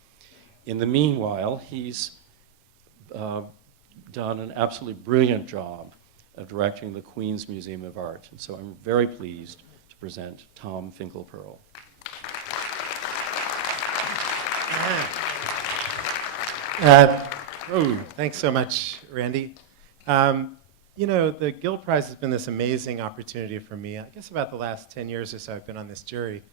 In the meanwhile, he's done an absolutely brilliant job of directing the Queens Museum of Art. And so I'm very pleased to present Tom Finkelpearl. Thanks so much, Randy. You know, the Gill Prize has been this amazing opportunity for me. I guess about the last 10 years or so I've been on this jury.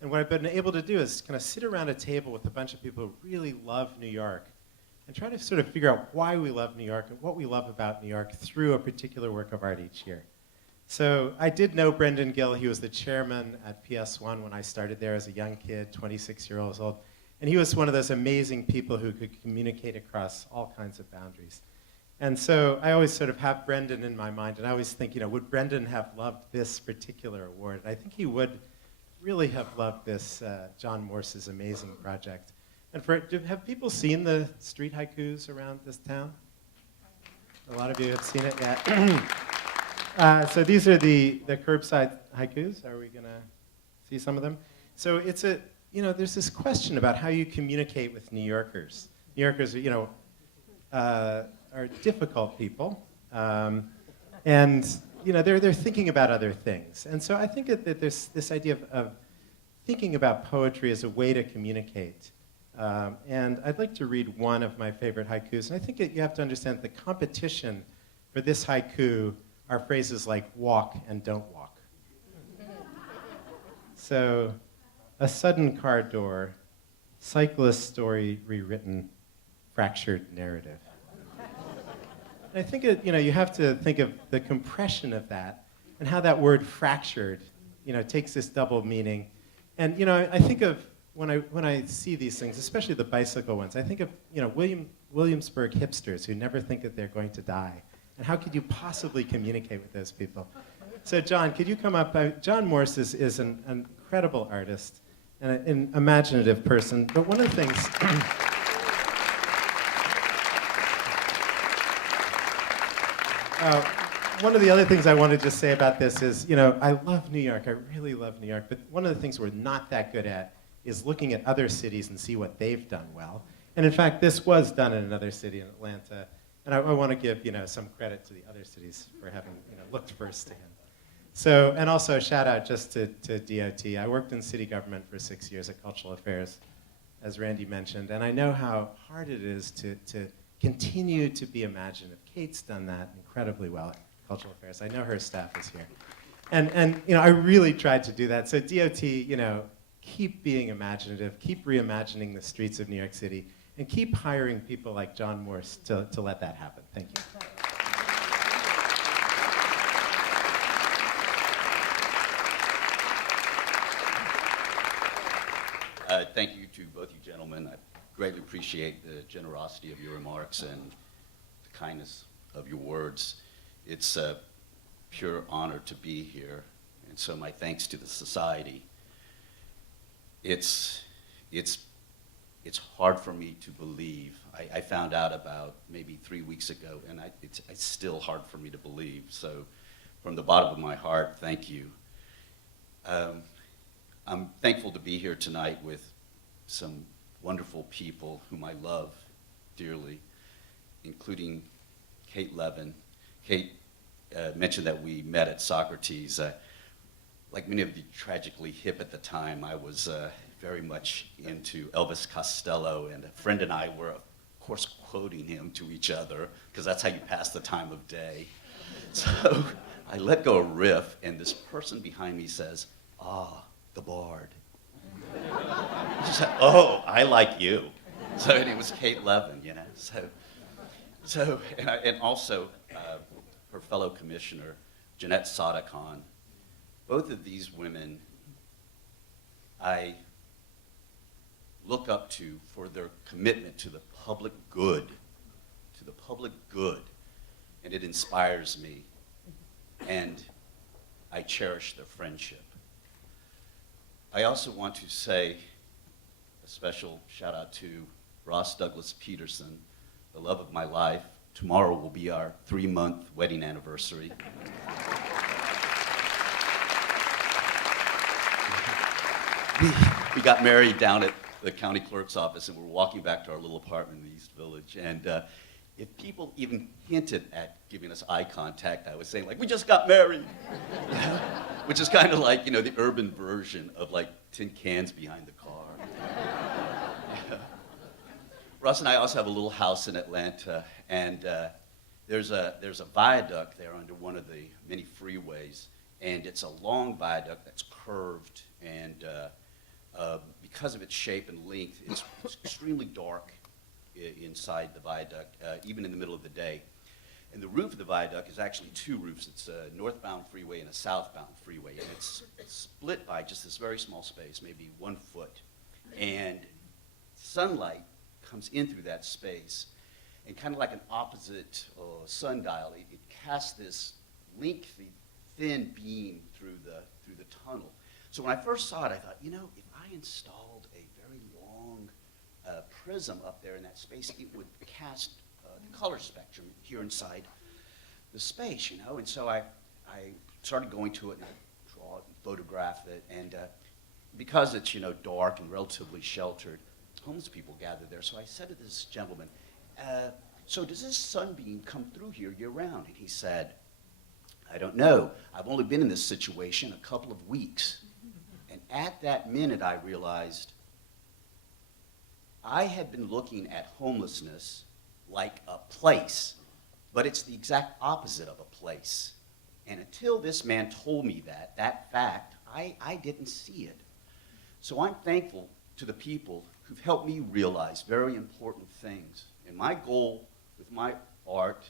And what I've been able to do is kind of sit around a table with a bunch of people who really love New York and try to sort of figure out why we love New York and what we love about New York through a particular work of art each year. So I did know Brendan Gill. He was the chairman at PS1 when I started there as a young kid, 26 years old. And he was one of those amazing people who could communicate across all kinds of boundaries. And so I always sort of have Brendan in my mind, and I always think, you know, would Brendan have loved this particular award? And I think he would really have loved this, John Morse's amazing project. And have people seen the street haikus around this town? A lot of you have seen it, yeah. So these are the curbside haikus. Are we going to see some of them? So it's a, you know, there's this question about how you communicate with New Yorkers. New Yorkers, you know, are difficult people. And, you know, they're thinking about other things. And so I think that there's this idea of thinking about poetry as a way to communicate. And I'd like to read one of my favorite haikus. And I think you have to understand the competition for this haiku are phrases like walk and don't walk. So, a sudden car door, cyclist story rewritten, fractured narrative. And I think you know, you have to think of the compression of that and how that word fractured, you know, takes this double meaning. And, you know, I think of when I see these things, especially the bicycle ones, I think of, you know, Williamsburg hipsters who never think that they're going to die. And how could you possibly communicate with those people? So John, could you come up? John Morse is an incredible artist and an imaginative person. But one of the things... one of the other things I want to just say about this is, you know, I love New York. I really love New York. But one of the things we're not that good at is looking at other cities and see what they've done well. And in fact, this was done in another city in Atlanta. And I want to give, you know, some credit to the other cities for having, you know, looked first to him. So, and also a shout out just to DOT. I worked in city government for 6 years at Cultural Affairs, as Randy mentioned. And I know how hard it is to continue to be imaginative. Kate's done that incredibly well at Cultural Affairs. I know her staff is here. And you know, I really tried to do that. So DOT, you know, keep being imaginative, keep reimagining the streets of New York City, and keep hiring people like John Morse to let that happen. Thank you. Thank you to both you gentlemen. I greatly appreciate the generosity of your remarks and the kindness of your words. It's a pure honor to be here, and so my thanks to the society. It's hard for me to believe. I found out about maybe 3 weeks ago, and it's still hard for me to believe. So from the bottom of my heart, thank you. I'm thankful to be here tonight with some wonderful people whom I love dearly, including Kate Levin. Kate mentioned that we met at Socrates. Like many of you tragically hip at the time, I was very much into Elvis Costello, and a friend and I were, of course, quoting him to each other, because that's how you pass the time of day. So I let go a riff, and this person behind me says, "Ah, the Bard." She said, oh, I like you. So, and it was Kate Levin, you know. And also her fellow commissioner, Jeanette Sadakhan. Both of these women I look up to for their commitment to the public good, and it inspires me, and I cherish their friendship. I also want to say a special shout out to Ross Douglas Peterson, the love of my life. Tomorrow will be our 3-month wedding anniversary. We got married down at the county clerk's office, and we're walking back to our little apartment in the East Village. And if people even hinted at giving us eye contact, I was saying, like, we just got married. Which is kind of like, you know, the urban version of, like, tin cans behind the car. Russ and I also have a little house in Atlanta, and there's a viaduct there under one of the many freeways, and it's a long viaduct that's curved, and because of its shape and length, it's extremely dark inside the viaduct, even in the middle of the day. And the roof of the viaduct is actually 2 roofs. It's a northbound freeway and a southbound freeway, and it's split by just this very small space, maybe 1 foot. And sunlight comes in through that space, and kind of like an opposite sundial, it casts this lengthy, thin beam through the tunnel. So when I first saw it, I thought, you know, if I installed a very long prism up there in that space, it would cast the color spectrum here inside the space, you know. And so I started going to it, and I draw it and photograph it, and because it's, you know, dark and relatively sheltered, homeless people gather there. So I said to this gentleman, so does this sunbeam come through here year-round? And he said, I don't know. I've only been in this situation a couple of weeks. And at that minute, I realized I had been looking at homelessness like a place, but it's the exact opposite of a place. And until this man told me that fact, I didn't see it. So I'm thankful to the people who've helped me realize very important things. And my goal with my art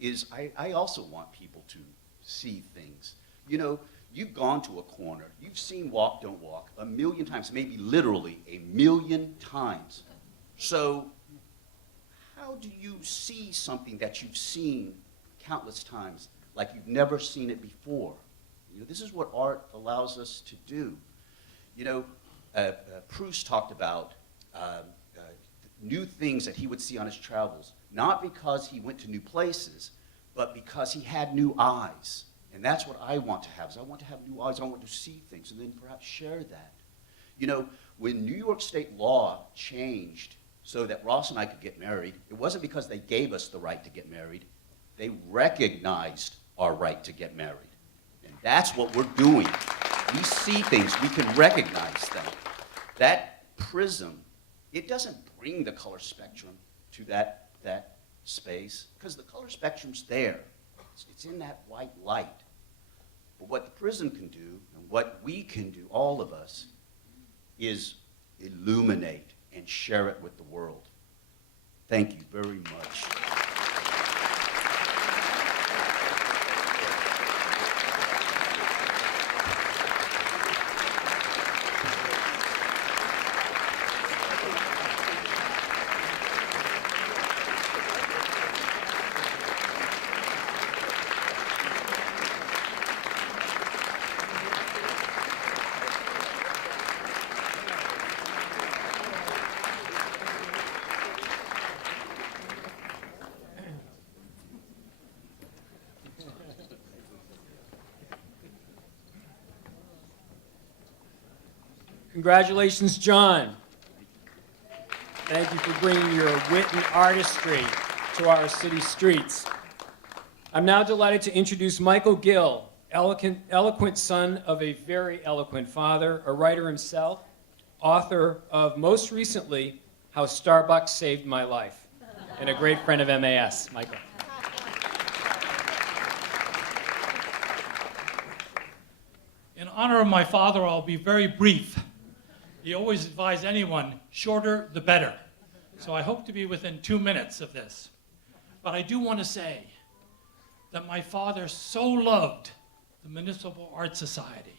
is I also want people to see things. You know, you've gone to a corner, you've seen Walk, Don't Walk 1,000,000 times, maybe literally 1,000,000 times. So how do you see something that you've seen countless times, like you've never seen it before? You know, this is what art allows us to do. You know, Proust talked about new things that he would see on his travels, not because he went to new places, but because he had new eyes. And that's what I want to have, is I want to have new eyes. I want to see things and then perhaps share that. You know, when New York State law changed so that Ross and I could get married, it wasn't because they gave us the right to get married. They recognized our right to get married. And that's what we're doing. We see things, we can recognize them. That prism, it doesn't bring the color spectrum to that space, because the color spectrum's there. It's in that white light. But what the prism can do, and what we can do, all of us, is illuminate and share it with the world. Thank you very much. Congratulations, John. Thank you for bringing your wit and artistry to our city streets. I'm now delighted to introduce Michael Gill, eloquent son of a very eloquent father, a writer himself, author of, most recently, How Starbucks Saved My Life, and a great friend of MAS. Michael. In honor of my father, I'll be very brief. he always advised anyone, shorter the better. So I hope to be within 2 minutes of this. But I do want to say that my father so loved the Municipal Art Society,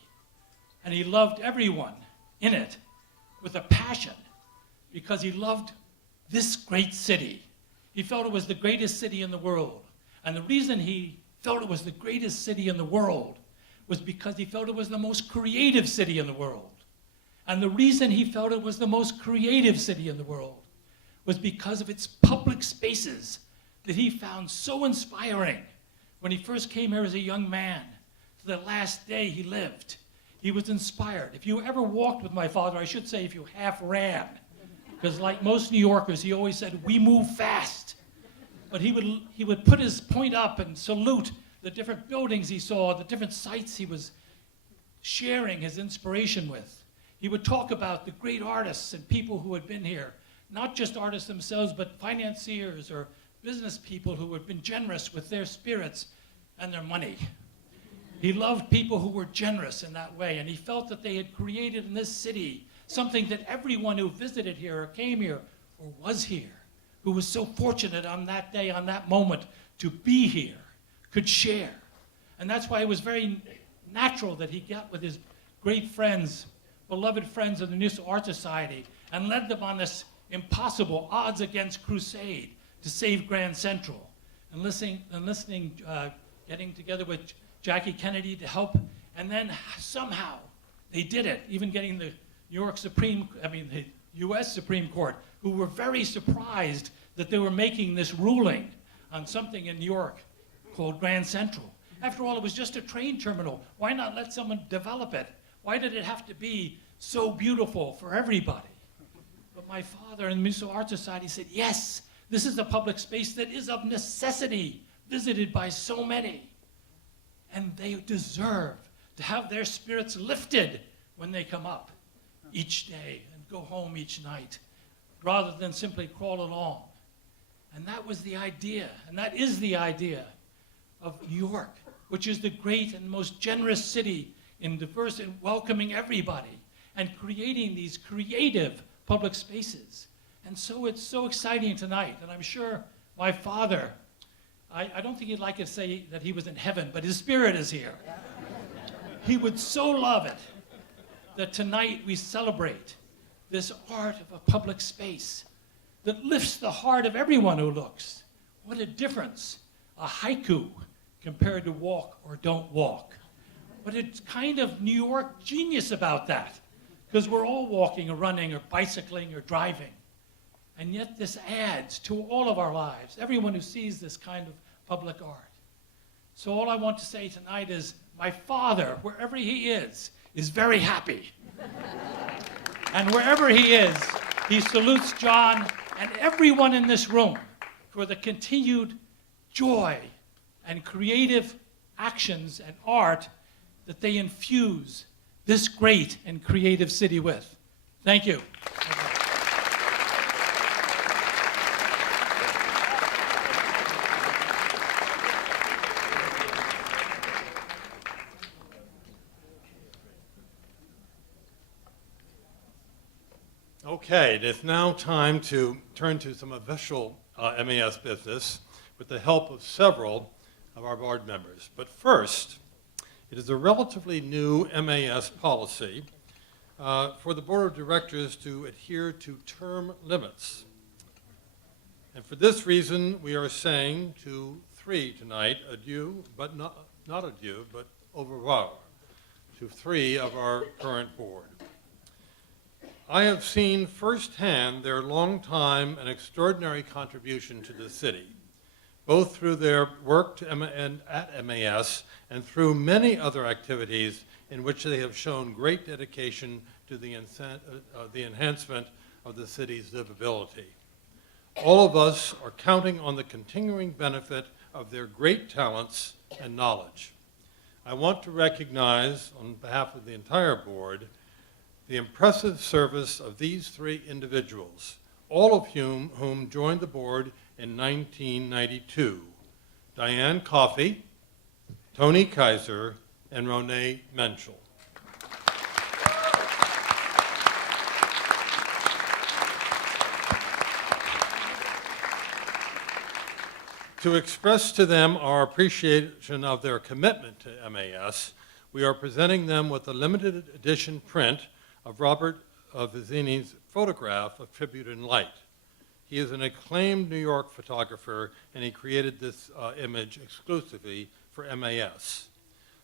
and he loved everyone in it with a passion because he loved this great city. He felt it was the greatest city in the world. And the reason he felt it was the greatest city in the world was because he felt it was the most creative city in the world. And the reason he felt it was the most creative city in the world was because of its public spaces that he found so inspiring. When he first came here as a young man, to the last day he lived, he was inspired. If you ever walked with my father, I should say if you half ran, because like most New Yorkers, he always said, "We move fast." But he would put his point up and salute the different buildings he saw, the different sites he was sharing his inspiration with. He would talk about the great artists and people who had been here, not just artists themselves, but financiers or business people who had been generous with their spirits and their money. He loved people who were generous in that way, and he felt that they had created in this city something that everyone who visited here or came here or was here, who was so fortunate on that day, on that moment, to be here, could share. And that's why it was very natural that he got with his great friends, beloved friends of the Municipal Art Society, and led them on this impossible odds against crusade to save Grand Central. And getting together with Jackie Kennedy to help, and then somehow they did it, even getting the the U.S. Supreme Court, who were very surprised that they were making this ruling on something in New York called Grand Central. After all, it was just a train terminal. Why not let someone develop it? Why did it have to be so beautiful for everybody? But my father and the Municipal Art Society said, yes, this is a public space that is of necessity visited by so many. And they deserve to have their spirits lifted when they come up each day and go home each night, rather than simply crawl along. And that was the idea, and that is the idea of New York, which is the great and most generous city in diverse and welcoming everybody and creating these creative public spaces. And so it's so exciting tonight, and I'm sure my father, I don't think he'd like to say that he was in heaven, but his spirit is here. He would so love it that tonight we celebrate this art of a public space that lifts the heart of everyone who looks. What a difference a haiku compared to walk or don't walk. But it's kind of New York genius about that, because we're all walking or running or bicycling or driving. And yet this adds to all of our lives, everyone who sees this kind of public art. So all I want to say tonight is my father, wherever he is very happy. And wherever he is, he salutes John and everyone in this room for the continued joy and creative actions and art that they infuse this great and creative city with. Thank you. Okay, it is now time to turn to some official MAS business with the help of several of our board members. But first, it is a relatively new MAS policy for the Board of Directors to adhere to term limits. And for this reason, we are saying to three tonight, adieu, but not adieu, but au revoir, to three of our current board. I have seen firsthand their long time and extraordinary contribution to the city, both through their work at MAS and through many other activities in which they have shown great dedication to the enhancement of the city's livability. All of us are counting on the continuing benefit of their great talents and knowledge. I want to recognize, on behalf of the entire board, the impressive service of these three individuals, all of whom joined the board in 1992, Diane Coffey, Tony Kaiser, and Renee Menschel. To express to them our appreciation of their commitment to MAS, we are presenting them with a limited edition print of Robert Vizzini's photograph of Tribute in Light. He is an acclaimed New York photographer, and he created this image exclusively for MAS.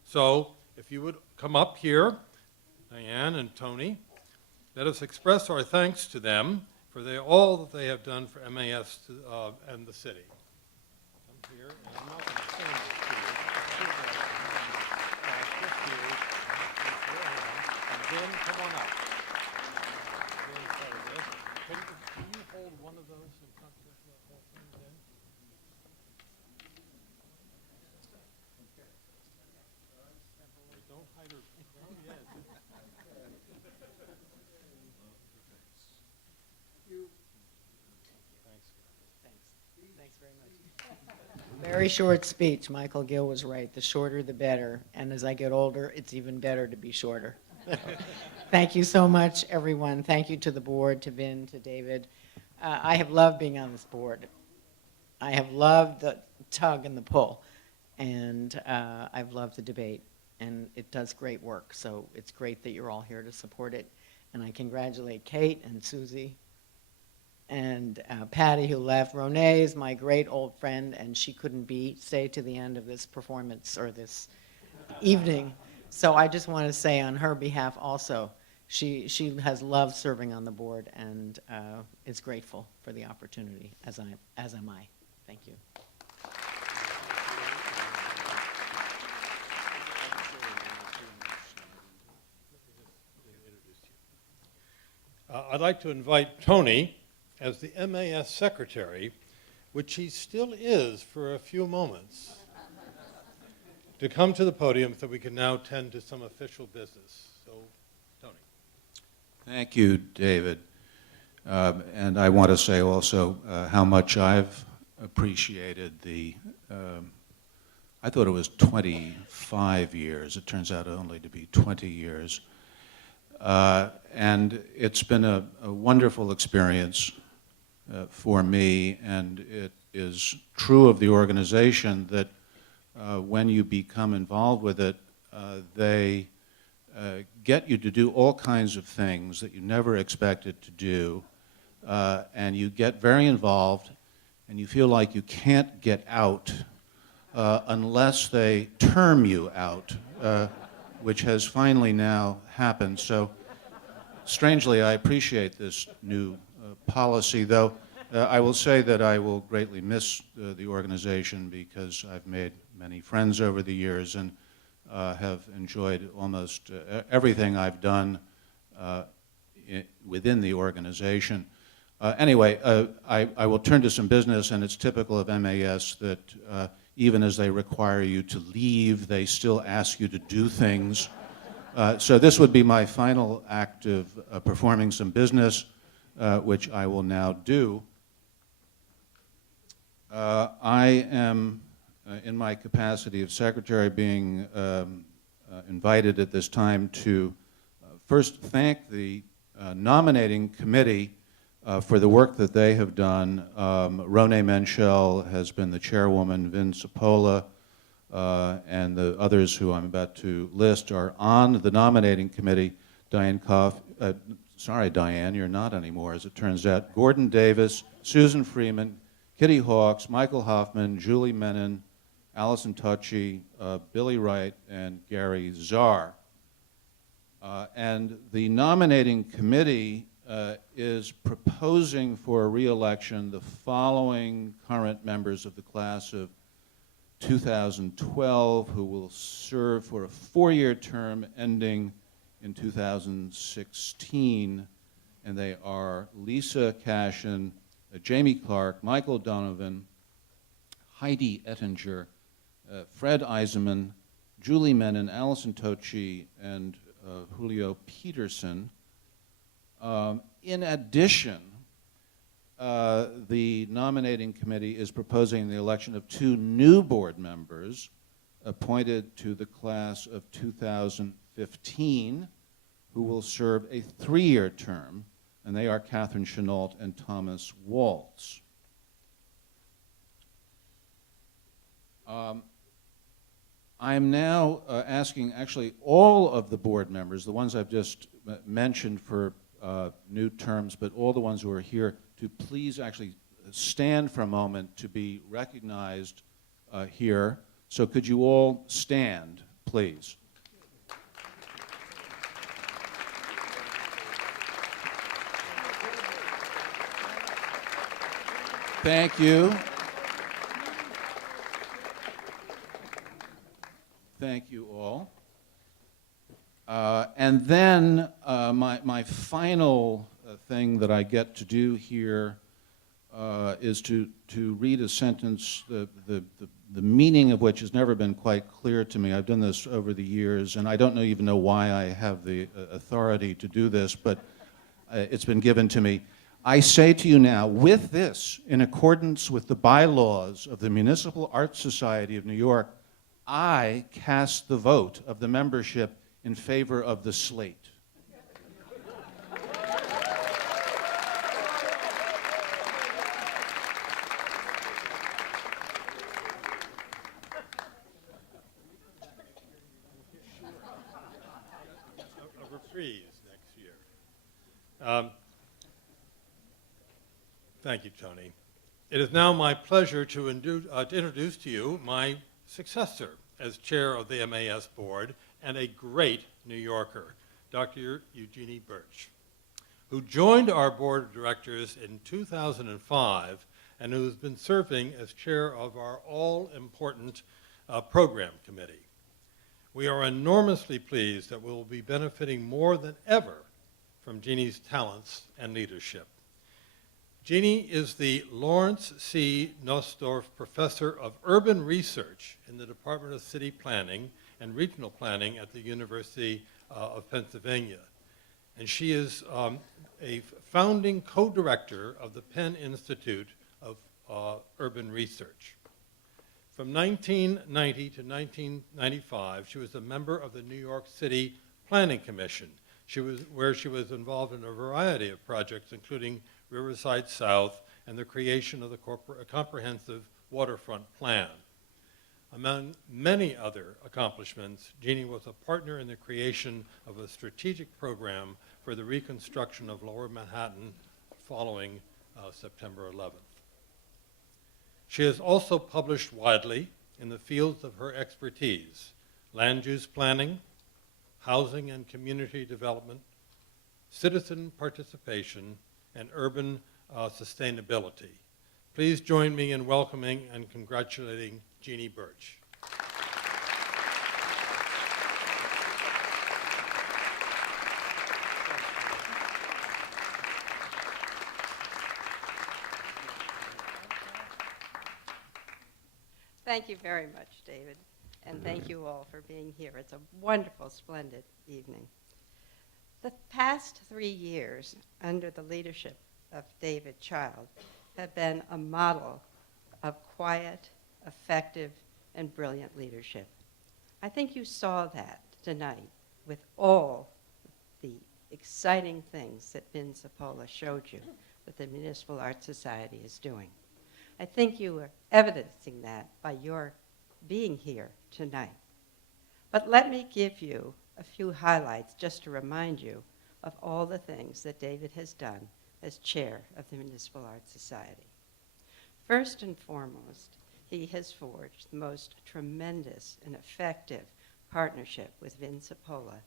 So, if you would come up here, Diane and Tony, let us express our thanks to them for all that they have done for MAS and the city. Come here, and I'm not going to send this to you. Just you, and then come on up. Then part of this. Can you hold one of those and talk to the whole thing then? Don't hide her. Oh, yes. Very short speech. Michael Gill was right. The shorter, the better. And as I get older, it's even better to be shorter. Thank you so much, everyone. Thank you to the board, to Vin, to David. I have loved being on this board. I have loved the tug and the pull. And I've loved the debate. And it does great work. So it's great that you're all here to support it. And I congratulate Kate and Susie and Patty, who left. Renee is my great old friend, and she couldn't stay to the end of this performance or this evening. So I just want to say on her behalf also, she has loved serving on the board and is grateful for the opportunity, as am I. Thank you. I'd like to invite Tony as the MAS secretary, which he still is for a few moments, to come to the podium so we can now tend to some official business. So, Tony. Thank you, David. And I want to say also how much I've appreciated I thought it was 25 years. It turns out only to be 20 years. And it's been a wonderful experience for me, and it is true of the organization that when you become involved with it, they get you to do all kinds of things that you never expected to do, and you get very involved, and you feel like you can't get out unless they term you out, which has finally now happened. So, strangely, I appreciate this new policy, though I will say that I will greatly miss the organization because I've made many friends over the years and have enjoyed almost everything I've done within the organization. Anyway, I will turn to some business, and it's typical of MAS that even as they require you to leave, they still ask you to do things. So this would be my final act of performing some business, which I will now do. I am, in my capacity of secretary, being invited at this time to first thank the nominating committee for the work that they have done. Ronay Menschel has been the chairwoman, Vin Cipolla, and the others who I'm about to list are on the nominating committee. Diane Koff, sorry Diane, you're not anymore as it turns out. Gordon Davis, Susan Freeman, Kitty Hawks, Michael Hoffman, Julie Menon, Allison Tucci, Billy Wright, and Gary Czar. And the nominating committee is proposing for re-election the following current members of the class of 2012 who will serve for a 4-year term ending in 2016, and they are Lisa Cashin, Jamie Clark, Michael Donovan, Heidi Ettinger, Fred Eisenman, Julie Menon, Allison Tochi, and Julio Peterson. In addition, the nominating committee is proposing the election of 2 new board members appointed to the class of 2015 who will serve a 3-year term, and they are Catherine Chenault and Thomas Waltz. I'm now asking actually all of the board members, the ones I've just mentioned for new terms, but all the ones who are here, to please actually stand for a moment to be recognized here. So could you all stand, please? Thank you. Thank you all. And then my final thing that I get to do here is to read a sentence, the meaning of which has never been quite clear to me. I've done this over the years, and I don't even know why I have the authority to do this, but it's been given to me. I say to you now, with this, in accordance with the bylaws of the Municipal Arts Society of New York, I cast the vote of the membership in favor of the slate. A reprise next year. Thank you, Tony. It is now my pleasure to introduce to you my successor as chair of the MAS board and a great New Yorker, Dr. Eugenie Burch, who joined our board of directors in 2005 and who has been serving as chair of our all-important program committee. We are enormously pleased that we will be benefiting more than ever from Jeannie's talents and leadership. Jeannie is the Lawrence C. Nussdorf Professor of Urban Research in the Department of City Planning and Regional Planning at the University of Pennsylvania. And she is a founding co-director of the Penn Institute of Urban Research. From 1990 to 1995, she was a member of the New York City Planning Commission, where she was involved in a variety of projects, including Riverside South and the creation of the comprehensive waterfront plan. Among many other accomplishments, Jeannie was a partner in the creation of a strategic program for the reconstruction of Lower Manhattan following September 11th. She has also published widely in the fields of her expertise: land use planning, housing and community development, citizen participation, and urban sustainability. Please join me in welcoming and congratulating Jeannie Burch. Thank you very much, David, and thank you all for being here. It's a wonderful, splendid evening. The past 3 years under the leadership of David Child have been a model of quiet, effective, and brilliant leadership. I think you saw that tonight with all the exciting things that Vin Cipolla showed you that the Municipal Arts Society is doing. I think you are evidencing that by your being here tonight. But let me give you a few highlights just to remind you of all the things that David has done as chair of the Municipal Arts Society. First and foremost, he has forged the most tremendous and effective partnership with Vin Cipolla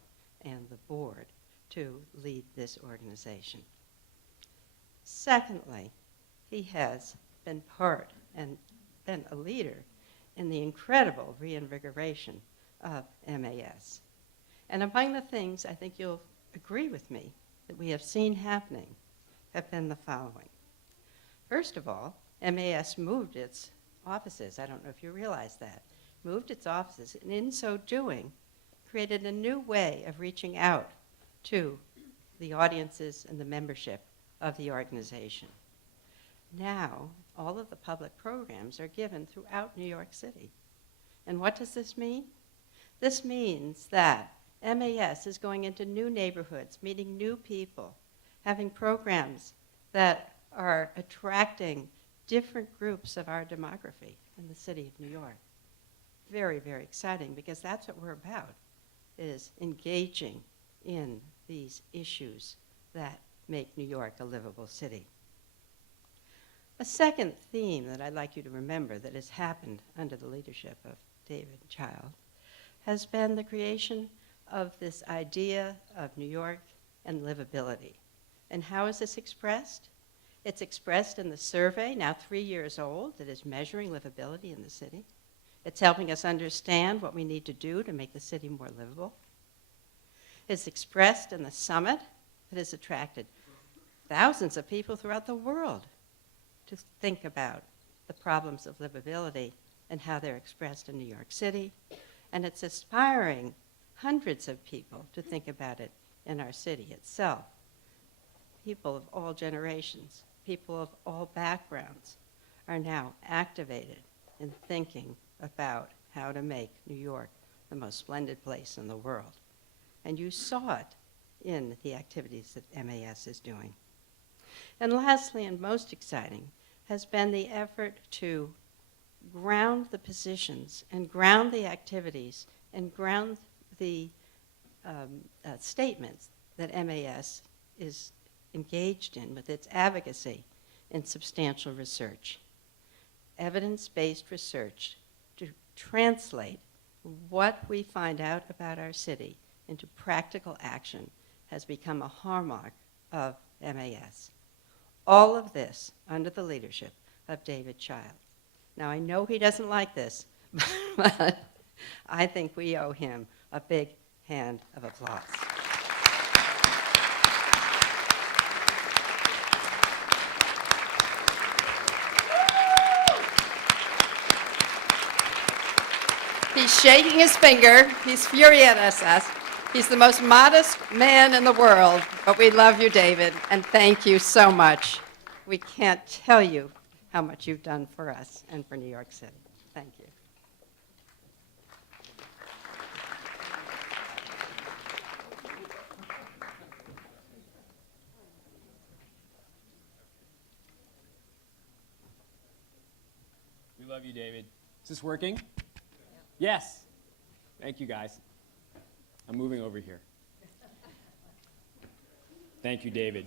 and the board to lead this organization. Secondly, he has been part and been a leader in the incredible reinvigoration of MAS. And among the things I think you'll agree with me that we have seen happening have been the following. First of all, MAS moved its offices. I don't know if you realize that. Moved its offices, and in so doing, created a new way of reaching out to the audiences and the membership of the organization. Now, all of the public programs are given throughout New York City. And what does this mean? This means that MAS is going into new neighborhoods, meeting new people, having programs that are attracting different groups of our demography in the city of New York. very, very exciting because that's what we're about, is engaging in these issues that make New York a livable city. A second theme that I'd like you to remember that has happened under the leadership of David Child has been the creation of this idea of New York and livability. And how is this expressed? It's expressed in the survey, now 3 years old, that is measuring livability in the city. It's helping us understand what we need to do to make the city more livable. It's expressed in the summit that has attracted thousands of people throughout the world to think about the problems of livability and how they're expressed in New York City. And it's inspiring hundreds of people to think about it in our city itself. People of all generations, people of all backgrounds are now activated in thinking about how to make New York the most splendid place in the world. And you saw it in the activities that MAS is doing. And lastly, and most exciting, has been the effort to ground the positions and ground the activities and ground the statements that MAS is engaged in with its advocacy in substantial research. Evidence-based research to translate what we find out about our city into practical action has become a hallmark of MAS. All of this under the leadership of David Child. Now, I know he doesn't like this, but I think we owe him a big hand of applause. He's shaking his finger. He's furious at us. He's the most modest man in the world, but we love you, David, and thank you so much. We can't tell you how much you've done for us and for New York City. Thank you. We love you, David. Is this working? Yes. Thank you, guys. I'm moving over here. Thank you, David.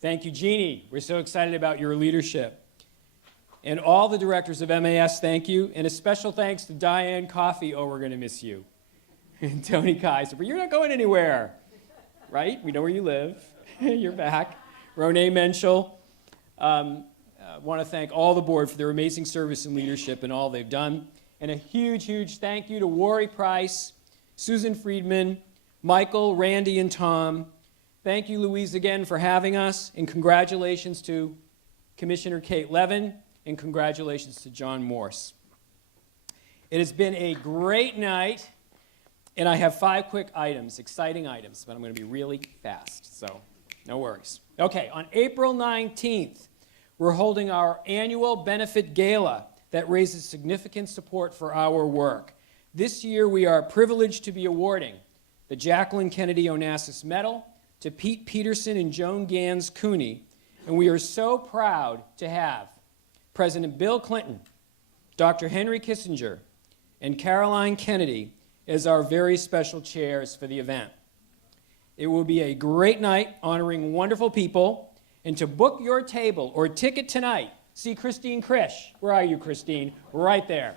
Thank you, Jeannie. We're so excited about your leadership. And all the directors of MAS, thank you. And a special thanks to Diane Coffey. Oh, we're going to miss you. And Tony Kaiser. But you're not going anywhere, right? We know where you live. You're back. Renee Menschel. I want to thank all the board for their amazing service and leadership and all they've done. And a huge, huge thank you to Wari Price, Susan Friedman, Michael, Randy, and Tom. Thank you, Louise, again for having us, and congratulations to Commissioner Kate Levin, and congratulations to John Morse. It has been a great night, and I have 5 quick items, exciting items, but I'm going to be really fast, so no worries. Okay, on April 19th, we're holding our annual benefit gala that raises significant support for our work. This year, we are privileged to be awarding the Jacqueline Kennedy Onassis Medal to Pete Peterson and Joan Gans Cooney, and we are so proud to have President Bill Clinton, Dr. Henry Kissinger, and Caroline Kennedy as our very special chairs for the event. It will be a great night honoring wonderful people, and to book your table or ticket tonight, see Christine Krish. Where are you, Christine? Right there.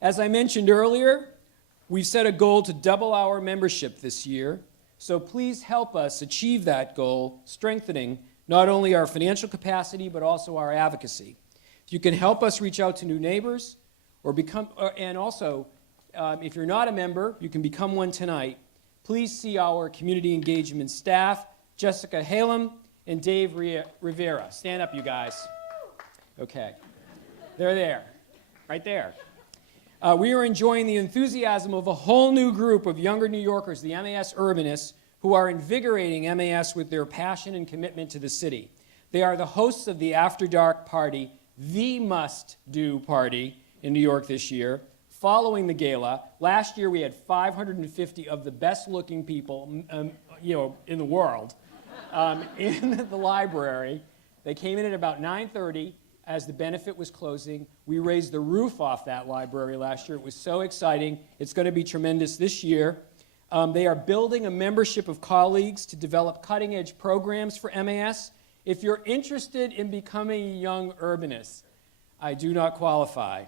As I mentioned earlier, we've set a goal to double our membership this year, so please help us achieve that goal, strengthening not only our financial capacity, but also our advocacy. If you can help us reach out to new neighbors, and also, if you're not a member, you can become one tonight. Please see our community engagement staff, Jessica Halem and Dave Rivera. Stand up, you guys. Okay. They're there, right there. We are enjoying the enthusiasm of a whole new group of younger New Yorkers, the MAS Urbanists, who are invigorating MAS with their passion and commitment to the city. They are the hosts of the After Dark Party, the must-do party in New York this year. Following the gala, last year we had 550 of the best-looking people in the world in the library. They came in at about 9:30. as the benefit was closing. We raised the roof off that library last year. It was so exciting. It's going to be tremendous this year. They are building a membership of colleagues to develop cutting-edge programs for MAS. If you're interested in becoming a young urbanist, I do not qualify.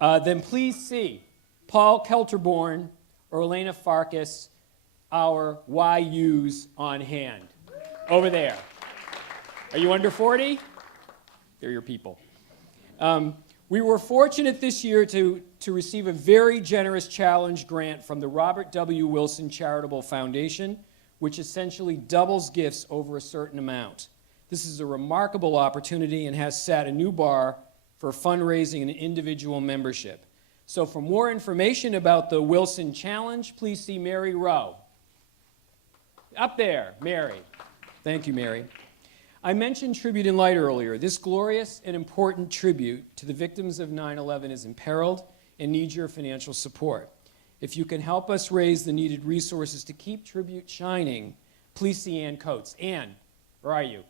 Then please see Paul Kelterborn or Elena Farkas, our YUs on hand, over there. Are you under 40? They're your people. We were fortunate this year to receive a very generous challenge grant from the Robert W. Wilson Charitable Foundation, which essentially doubles gifts over a certain amount. This is a remarkable opportunity and has set a new bar for fundraising and individual membership. So for more information about the Wilson Challenge, please see Mary Rowe. Up there, Mary. Thank you, Mary. I mentioned Tribute in Light earlier. This glorious and important tribute to the victims of 9/11 is imperiled and needs your financial support. If you can help us raise the needed resources to keep Tribute shining, please see Ann Coates. Ann, where are you?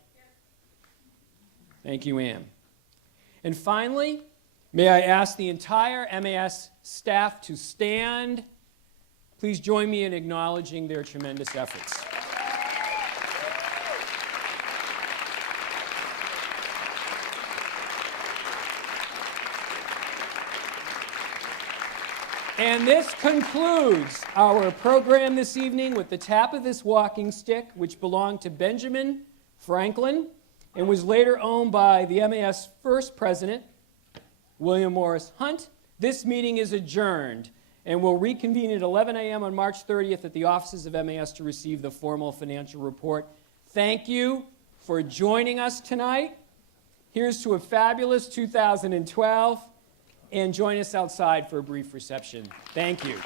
Thank you, Ann. And finally, may I ask the entire MAS staff to stand. Please join me in acknowledging their tremendous efforts. And this concludes our program this evening with the tap of this walking stick, which belonged to Benjamin Franklin and was later owned by the MAS first president, William Morris Hunt. This meeting is adjourned and will reconvene at 11 a.m. on March 30th at the offices of MAS to receive the formal financial report. Thank you for joining us tonight. Here's to a fabulous 2012. And join us outside for a brief reception. Thank you.